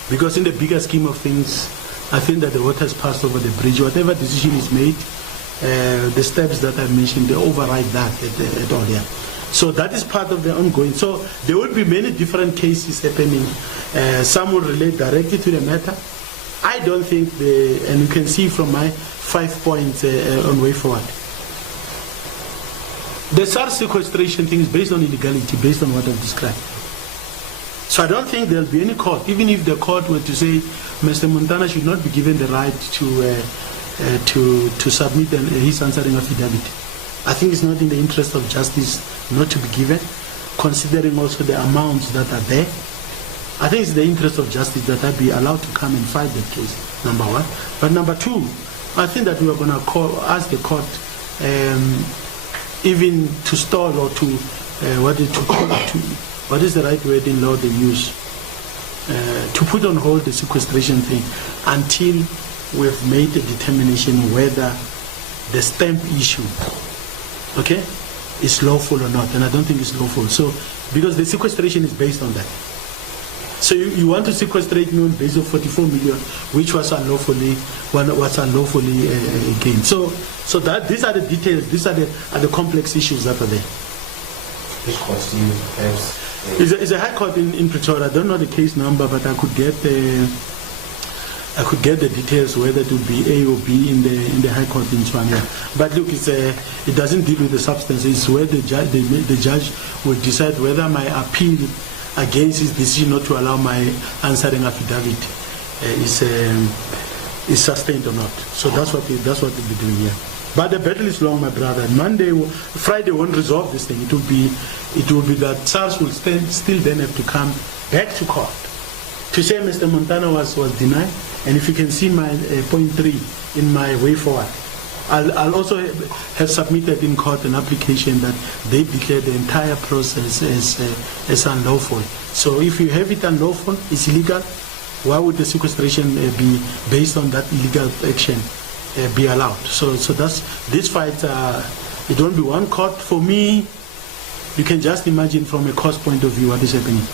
because in the bigger scheme of things, I think that the water has passed over the bridge. Whatever decision is made, the steps that I mentioned, they override that at all, yeah. So that is part of the ongoing. So there will be many different cases happening. Some will relate directly to the matter. I don't think, and you can see from my 5 points on way forward. The SARS sequestration thing is based on illegality, based on what I've described. So I don't think there'll be any court, even if the court were to say Mr. Montana should not be given the right to submit his answering affidavit. I think it's not in the interest of justice not to be given, considering also the amounts that are there. I think it's the interest of justice that I be allowed to come and fight the case, number one. But number two, I think that we are going to ask the court even to stall or to, what is the right word in law they use? To put on hold the sequestration thing until we've made a determination whether the stamp issue, okay, is lawful or not. And I don't think it's lawful. So, because the sequestration is based on that. So you want to sequestrate me on the basis of 44 million, which was unlawfully gained. So that these are the details. These are the complex issues that are there. Which court do you have? It's a high court in Pretoria. I don't know the case number, but I could get the details whether it would be A or B in the high court in Tswana. But look, it doesn't deal with the substance. It's where the judge will decide whether my appeal against his decision not to allow my answering affidavit is sustained or not. So that's what we'll be doing here. But the battle is long, my brother. Friday won't resolve this thing. It will be that SARS will still then have to come back to court to say Mr. Montana was denied. And if you can see my point 3 in my way forward, I'll also have submitted in court an application that they declare the entire process as unlawful. So if you have it unlawful, it's illegal, why would the sequestration be based on that illegal action be allowed? So that's this fight. It won't be one court. For me, you can just imagine from a cost point of view what is happening.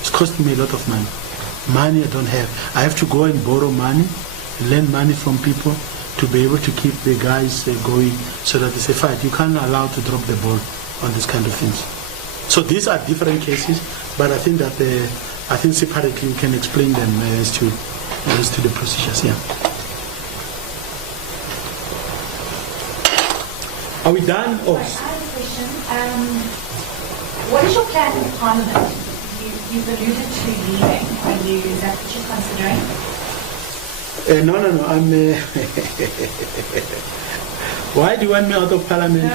It's costing me a lot of money. Money I don't have. I have to go and borrow money, lend money from people to be able to keep the guys going, so that it's a fight. You can't allow to drop the ball on this kind of things. So these are different cases, but I think that separately we can explain them as to the procedures. Yeah. Are we done? I have a question. What is your plan with Parliament? You've alluded to leaving. Is that what you're considering? No. I'm. Why do you want me out of Parliament? No, I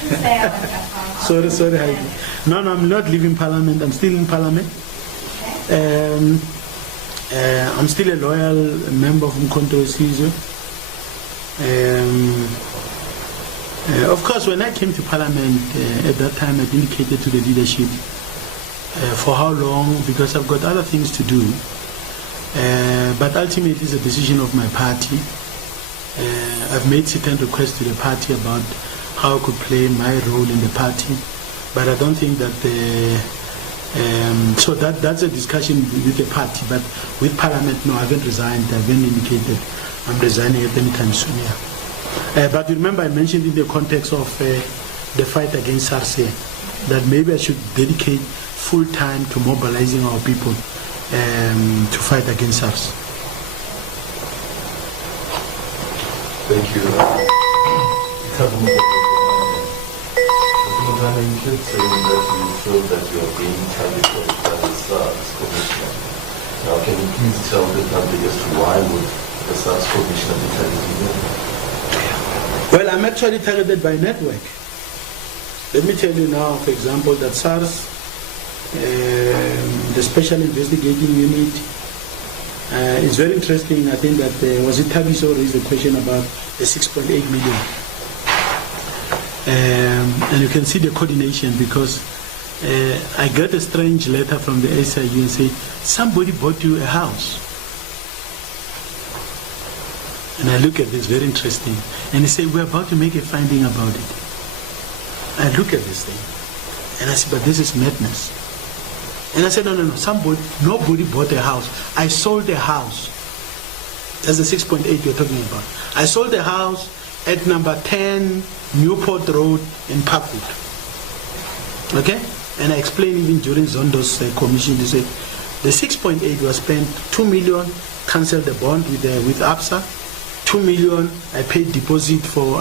didn't say I want that. Sorry, Heidi. No, I'm not leaving Parliament. I'm still in Parliament. Okay. I'm still a loyal member of Umkhonto Wesizwe. Of course, when I came to Parliament, at that time I dedicated to the leadership. For how long? Because I've got other things to do. But ultimately it's a decision of my party. I've made certain requests to the party about how I could play my role in the party. But I don't think that so that's a discussion with the party. But with Parliament, no, I haven't resigned. I haven't indicated I'm resigning at any time soon. Yeah. But remember, I mentioned in the context of the fight against SARS here, that maybe I should dedicate full time to mobilizing our people to fight against SARS. Thank you. You keep saying that you feel that you are being targeted by the SARS Commissioner. Now, can you please tell the public as to why would the SARS Commissioner be targeting you? Well, I'm actually targeted by network. Let me tell you now, for example, that SARS, the Special Investigating Unit, is very interesting. I think that was it Tabiso raised the question about the 6.8 million. And you can see the coordination, because I got a strange letter from the SIU and say, somebody bought you a house. And I look at this, very interesting. And they say, we're about to make a finding about it. I look at this thing. And I say, but this is madness. And I said, no, nobody bought a house. I sold a house. That's the 6.8 you're talking about. I sold a house at number 10 Newport Road in Parkwood. Okay? And I explained even during Zondo's commission, they said, the 6.8 was spent, 2 million, cancelled the bond with ABSA, 2 million I paid deposit for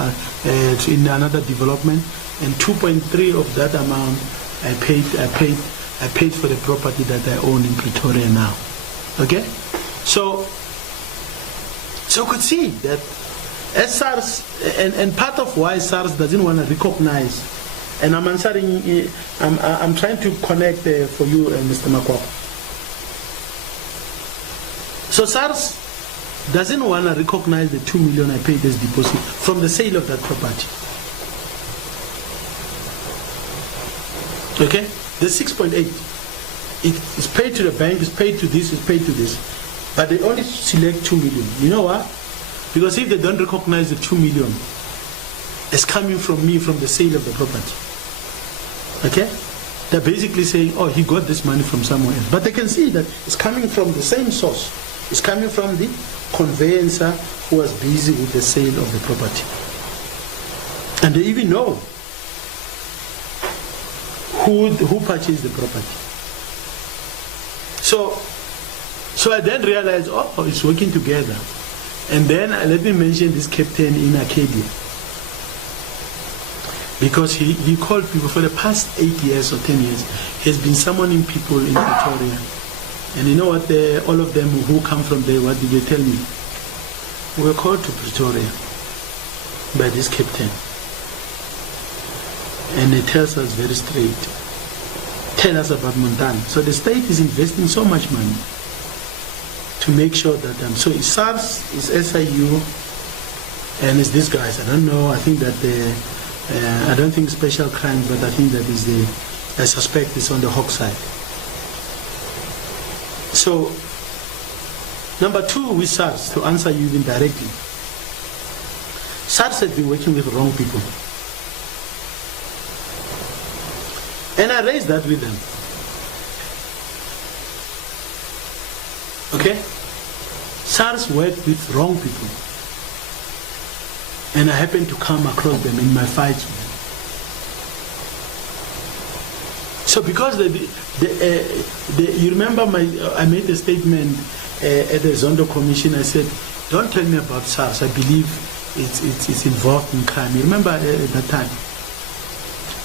in another development, and 2.3 of that amount I paid for the property that I own in Pretoria now. Okay? So you could see that as SARS, and part of why SARS doesn't want to recognize, and I'm answering, I'm trying to connect for you, Mr. Makwako. So SARS doesn't want to recognize the 2 million I paid as deposit from the sale of that property. Okay? The 6.8, it is paid to the bank, it's paid to this, it's paid to this. But they only select 2 million. You know what? Because if they don't recognize the 2 million, it's coming from me from the sale of the property. Okay? They're basically saying, oh, he got this money from somewhere else. But they can see that it's coming from the same source. It's coming from the conveyancer who was busy with the sale of the property. And they even know who purchased the property. So I then realized, oh, it's working together. And then let me mention this captain in Arcadia. Because he called people for the past 8 years or 10 years. He has been summoning people in Pretoria. And you know what, all of them who come from there, what did they tell me? We were called to Pretoria by this captain. And he tells us very straight, tell us about Montana. So the state is investing so much money to make sure that, so it's SARS, it's SIU, and it's these guys. I don't know, I think that I don't think special crimes, but I think that is I suspect it's on the Hawk side. So, number two with SARS, to answer you even directly, SARS has been working with wrong people. And I raised that with them. Okay? SARS worked with wrong people. And I happened to come across them in my fights with them. So because you remember I made a statement at the Zondo Commission, I said, don't tell me about SARS, I believe it's involved in crime. You remember at that time?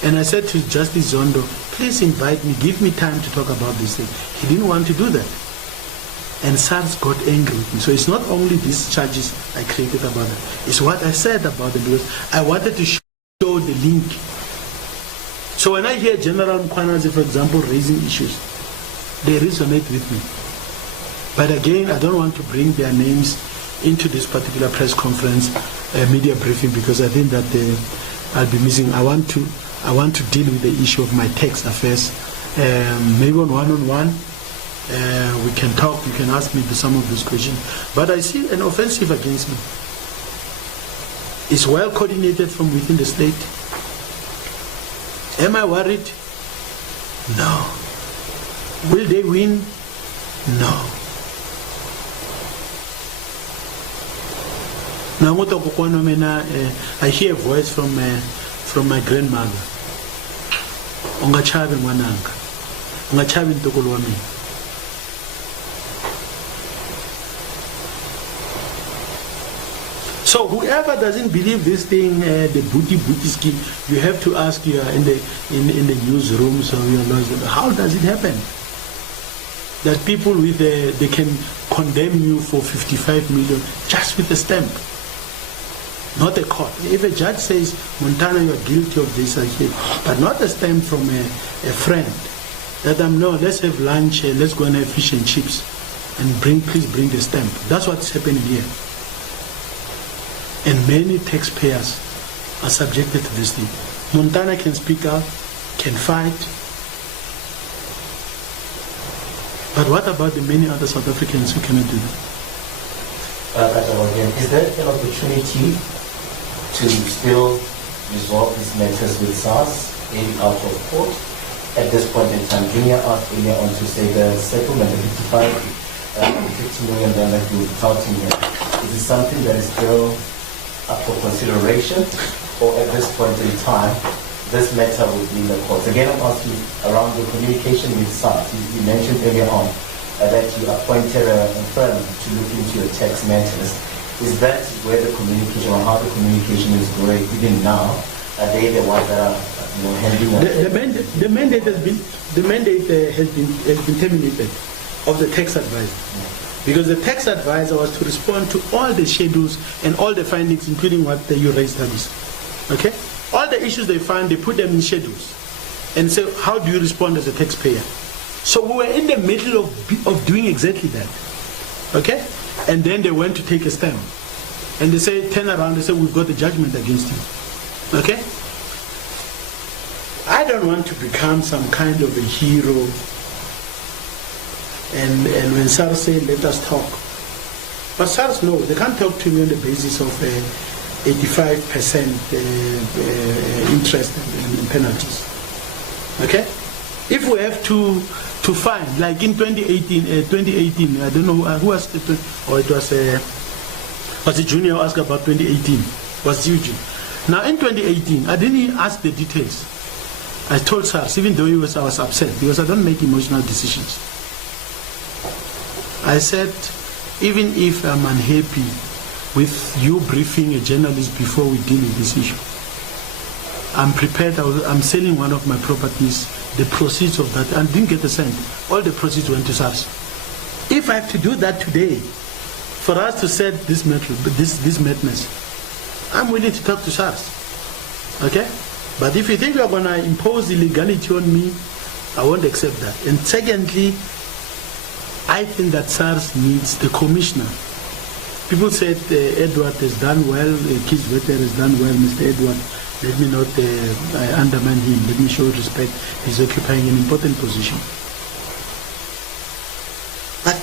And I said to Justice Zondo, please invite me, give me time to talk about this thing. He didn't want to do that. And SARS got angry with me. So it's not only these charges I created about them, it's what I said about them, because I wanted to show the link. So when I hear General Mkwanazi, for example, raising issues, they resonate with me. But again, I don't want to bring their names into this particular press conference, media briefing, because I think that I'll be missing. I want to deal with the issue of my tax affairs. Maybe on one-on-one, we can talk, you can ask me some of those questions. But I see an offensive against me. It's well coordinated from within the state. Am I worried? No. Will they win? No. Now, I hear a voice from my grandmother. Ungachabi mwananga. Ungachabi ntokolo wa mina. So whoever doesn't believe this thing, the booty scheme, you have to ask you in the newsrooms or your lawyers, how does it happen that people with they can condemn you for 55 million just with a stamp? not a court. If a judge says, Montana, you are guilty of this, but not a stamp from a friend, that no, let's have lunch, let's go and have fish and chips, and please bring the stamp. That's what's happening here. And many taxpayers are subjected to this thing. Montana can speak out, can fight, but what about the many other South Africans who cannot do that? Is there an opportunity to still resolve these matters with SARS in out of court? At this point in time, Junior asked earlier on to say the settlement, the 50 million that you're touting here, is it something that is still up for consideration, or at this point in time, this matter will be in the courts? Again, I'm asking around the communication with SARS. You mentioned earlier on that you appointed a firm to look into your tax matters. Is that where the communication, or how the communication is going even now? Are they the ones that are handling the mandate has been terminated of the tax advisor, because the tax advisor was to respond to all the schedules and all the findings, including what you raised, Habis. Okay, all the issues they find, they put them in schedules and say, how do you respond as a taxpayer? So we were in the middle of doing exactly that. Okay, and then they went to take a stand, and they say, turn around, they say, we've got the judgment against you. Okay? I don't want to become some kind of a hero, and when SARS say, let us talk. But SARS, no, they can't talk to me on the basis of 85% interest and penalties. Okay? If we have to fine, like in 2018, I don't know who asked it, or it was a Junior who asked about 2018, was Eugene. Now in 2018, I didn't ask the details. I told SARS, even though I was upset, because I don't make emotional decisions. I said, even if I'm unhappy with you briefing a journalist before we deal with this issue, I'm prepared. I'm selling one of my properties, the proceeds of that, and didn't get a cent. All the proceeds went to SARS. If I have to do that today, for us to set this madness, I'm willing to talk to SARS. Okay? But if you think you're going to impose illegality on me, I won't accept that. And secondly, I think that SARS needs the commissioner. People said Edward has done well, Keith Vetter has done well, Mr. Edward. Let me not undermine him. Let me show respect. He's occupying an important position. But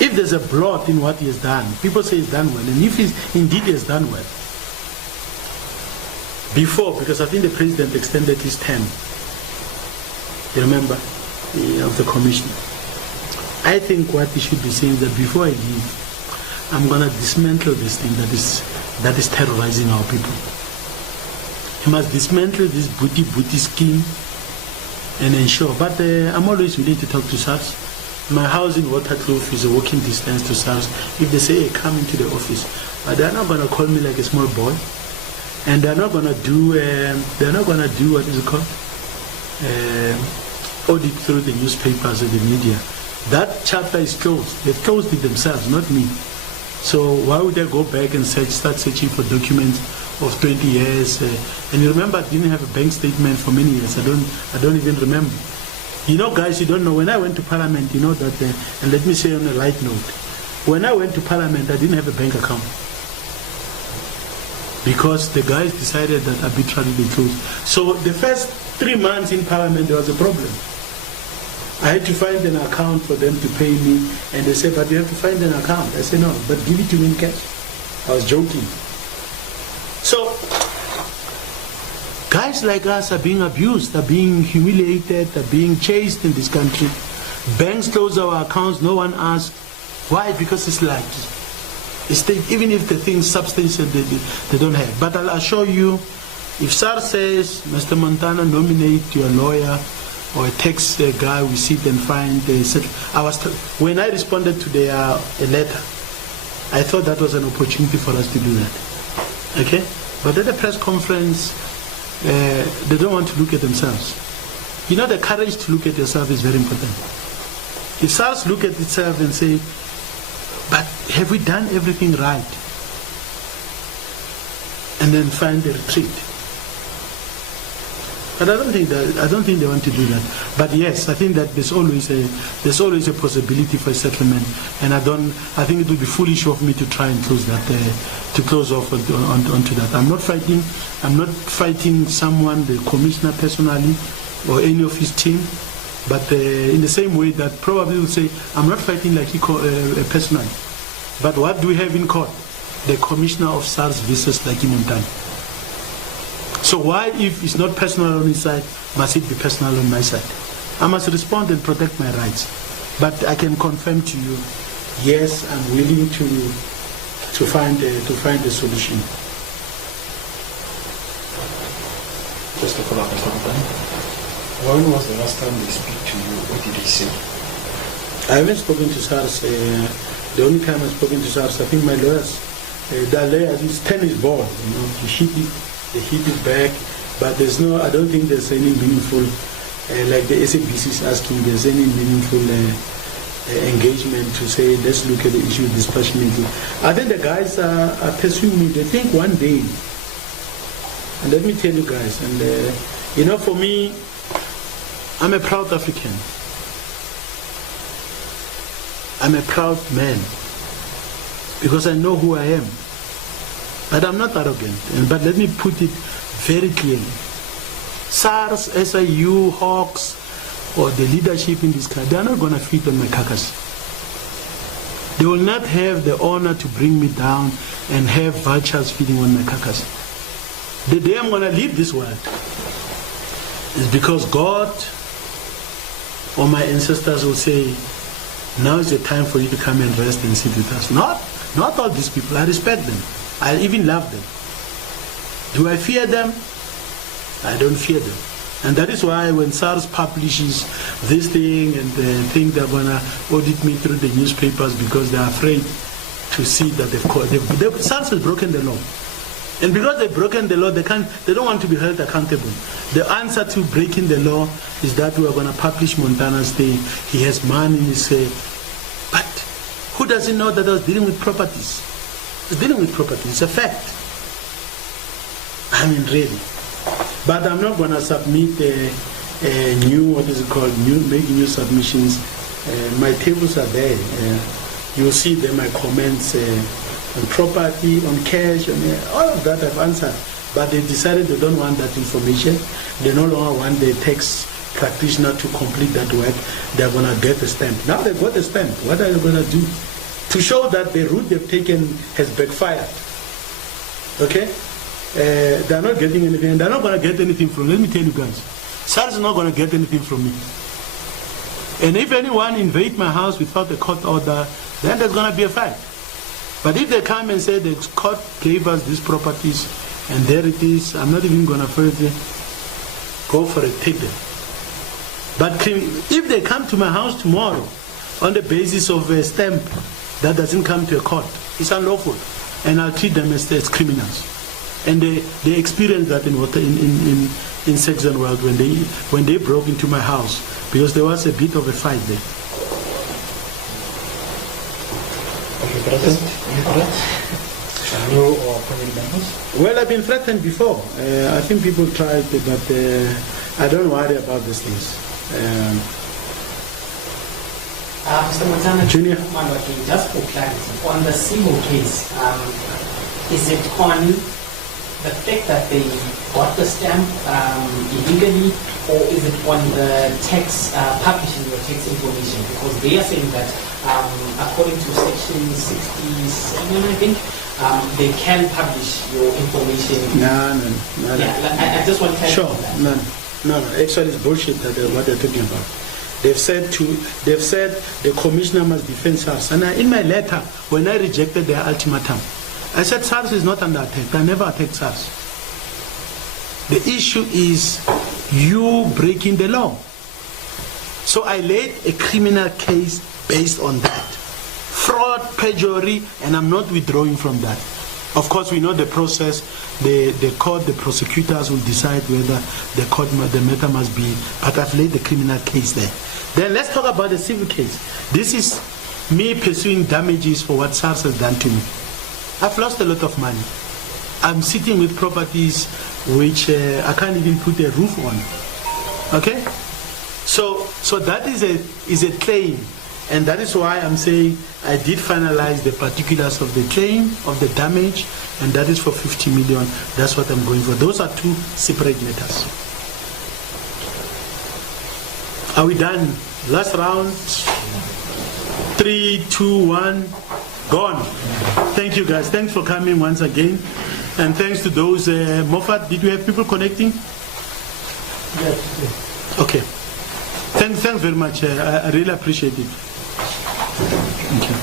if there's a blot in what he has done, people say he's done well. And if indeed he has done well, before, because I think the president extended his term, you remember, of the commissioner. I think what he should be saying is that before I leave, I'm going to dismantle this thing that is terrorizing our people. He must dismantle this booty scheme and ensure. But I'm always willing to talk to SARS. My house in Waterkloof is a walking distance to SARS. If they say, hey, come into the office, but they're not going to call me like a small boy, and they're not going to do what is it called? Audit through the newspapers and the media. That chapter is closed. They've closed it themselves, not me. So why would I go back and start searching for documents of 20 years? And you remember, I didn't have a bank statement for many years. I don't even remember. You know, guys, you don't know. When I went to Parliament, you know that. And let me say on a light note, when I went to Parliament, I didn't have a bank account because the guys decided that arbitrarily they closed. So the first 3 months in Parliament, there was a problem. I had to find an account for them to pay me, and they said, but you have to find an account. I said, no, but give it to me in cash. I was joking. So, guys like us are being abused, are being humiliated, are being chased in this country. Banks close our accounts, no one asks. Why? Because it's like, even if the thing's substantial, they don't have. But I'll assure you, if SARS says, Mr. Montana, nominate your lawyer, or a tax guy, we sit and find when I responded to their letter, I thought that was an opportunity for us to do that. Okay? But at the press conference, they don't want to look at themselves. You know, the courage to look at yourself is very important. If SARS look at itself and say, but have we done everything right? and then find a retreat. But I don't think they want to do that. But yes, I think that there's always a possibility for a settlement, and I think it would be foolish of me to try and close off onto that. I'm not fighting someone, the commissioner personally, or any of his team. But in the same way that probably will say, I'm not fighting like he personally. But what do we have in court? The commissioner of SARS versus Lucky Montana. So why, if it's not personal on his side, must it be personal on my side? I must respond and protect my rights. But I can confirm to you, yes, I'm willing to find a solution. Just to follow up on that. When was the last time they speak to you? What did they say? I haven't spoken to SARS. The only time I've spoken to SARS, I think my lawyers, his tennis ball, they hit it back, but I don't think there's any meaningful, like the SABC is asking, there's any meaningful engagement to say, let's look at the issue dispassionately. I think the guys are pursuing me. They think one day, and let me tell you guys, and for me, I'm a proud African. I'm a proud man because I know who I am. But I'm not arrogant. But let me put it very clearly. SARS, SIU, Hawks, or the leadership in this country, they're not going to feed on my carcass. They will not have the honor to bring me down and have vultures feeding on my carcass. The day I'm going to leave this world is because God or my ancestors will say, now is the time for you to come and rest and sit with us. Not all these people. I respect them. I even love them. Do I fear them? I don't fear them. And that is why when SARS publishes this thing and they think they're going to audit me through the newspapers because they're afraid to see that SARS has broken the law. And because they've broken the law, they don't want to be held accountable. The answer to breaking the law is that we are going to publish Montana's thing. He has money in his but who doesn't know that I was dealing with properties? I was dealing with properties. It's a fact. I mean, really. But I'm not going to submit making new submissions. My tables are there. You'll see there my comments on property, on cash, on all of that I've answered. But they decided they don't want that information. They no longer want the tax practitioner to complete that work. They're going to get a stamp. Now they've got a stamp. What are they going to do? To show that the route they've taken has backfired. Okay? They're not getting anything. They're not going to get anything from me. Let me tell you guys. SARS is not going to get anything from me. And if anyone invade my house without a court order, then there's going to be a fight. But if they come and say the court gave us these properties and there it is, I'm not even going to further go for it, take them. But if they come to my house tomorrow on the basis of a stamp that doesn't come to a court, it's unlawful. And I'll treat them as criminals. And they experienced that in Saxon World when they broke into my house because there was a bit of a fight there. Well, I've been threatened before. I think people tried, but I don't worry about these things. Mr. Montana, Junior, just for clarity, on the civil case, is it on the fact that they got the stamp illegally, or is it on the tax publishing your tax information? Because they are saying that according to section 67, I think, they can publish your information. No. I just want to clarify that. No. Actually, it's bullshit what they're talking about. They've said the commissioner must defend SARS. And in my letter, when I rejected their ultimatum, I said SARS is not under attack. I never attacked SARS. The issue is you breaking the law. So I laid a criminal case based on that. Fraud, perjury, and I'm not withdrawing from that. Of course, we know the process. The court, the prosecutors will decide whether the matter must be. But I've laid the criminal case there. Then let's talk about the civil case. This is me pursuing damages for what SARS has done to me. I've lost a lot of money. I'm sitting with properties which I can't even put a roof on. Okay? So that is a claim, and that is why I'm saying I did finalize the particulars of the claim, of the damage, and that is for 50 million. That's what I'm going for. Those are two separate matters. Are we done? Last round. 3, 2, 1, gone. Thank you guys. Thanks for coming once again. And thanks to those, Moffat, did we have people connecting? Yes. Okay. Thanks very much. I really appreciate it. Thank you.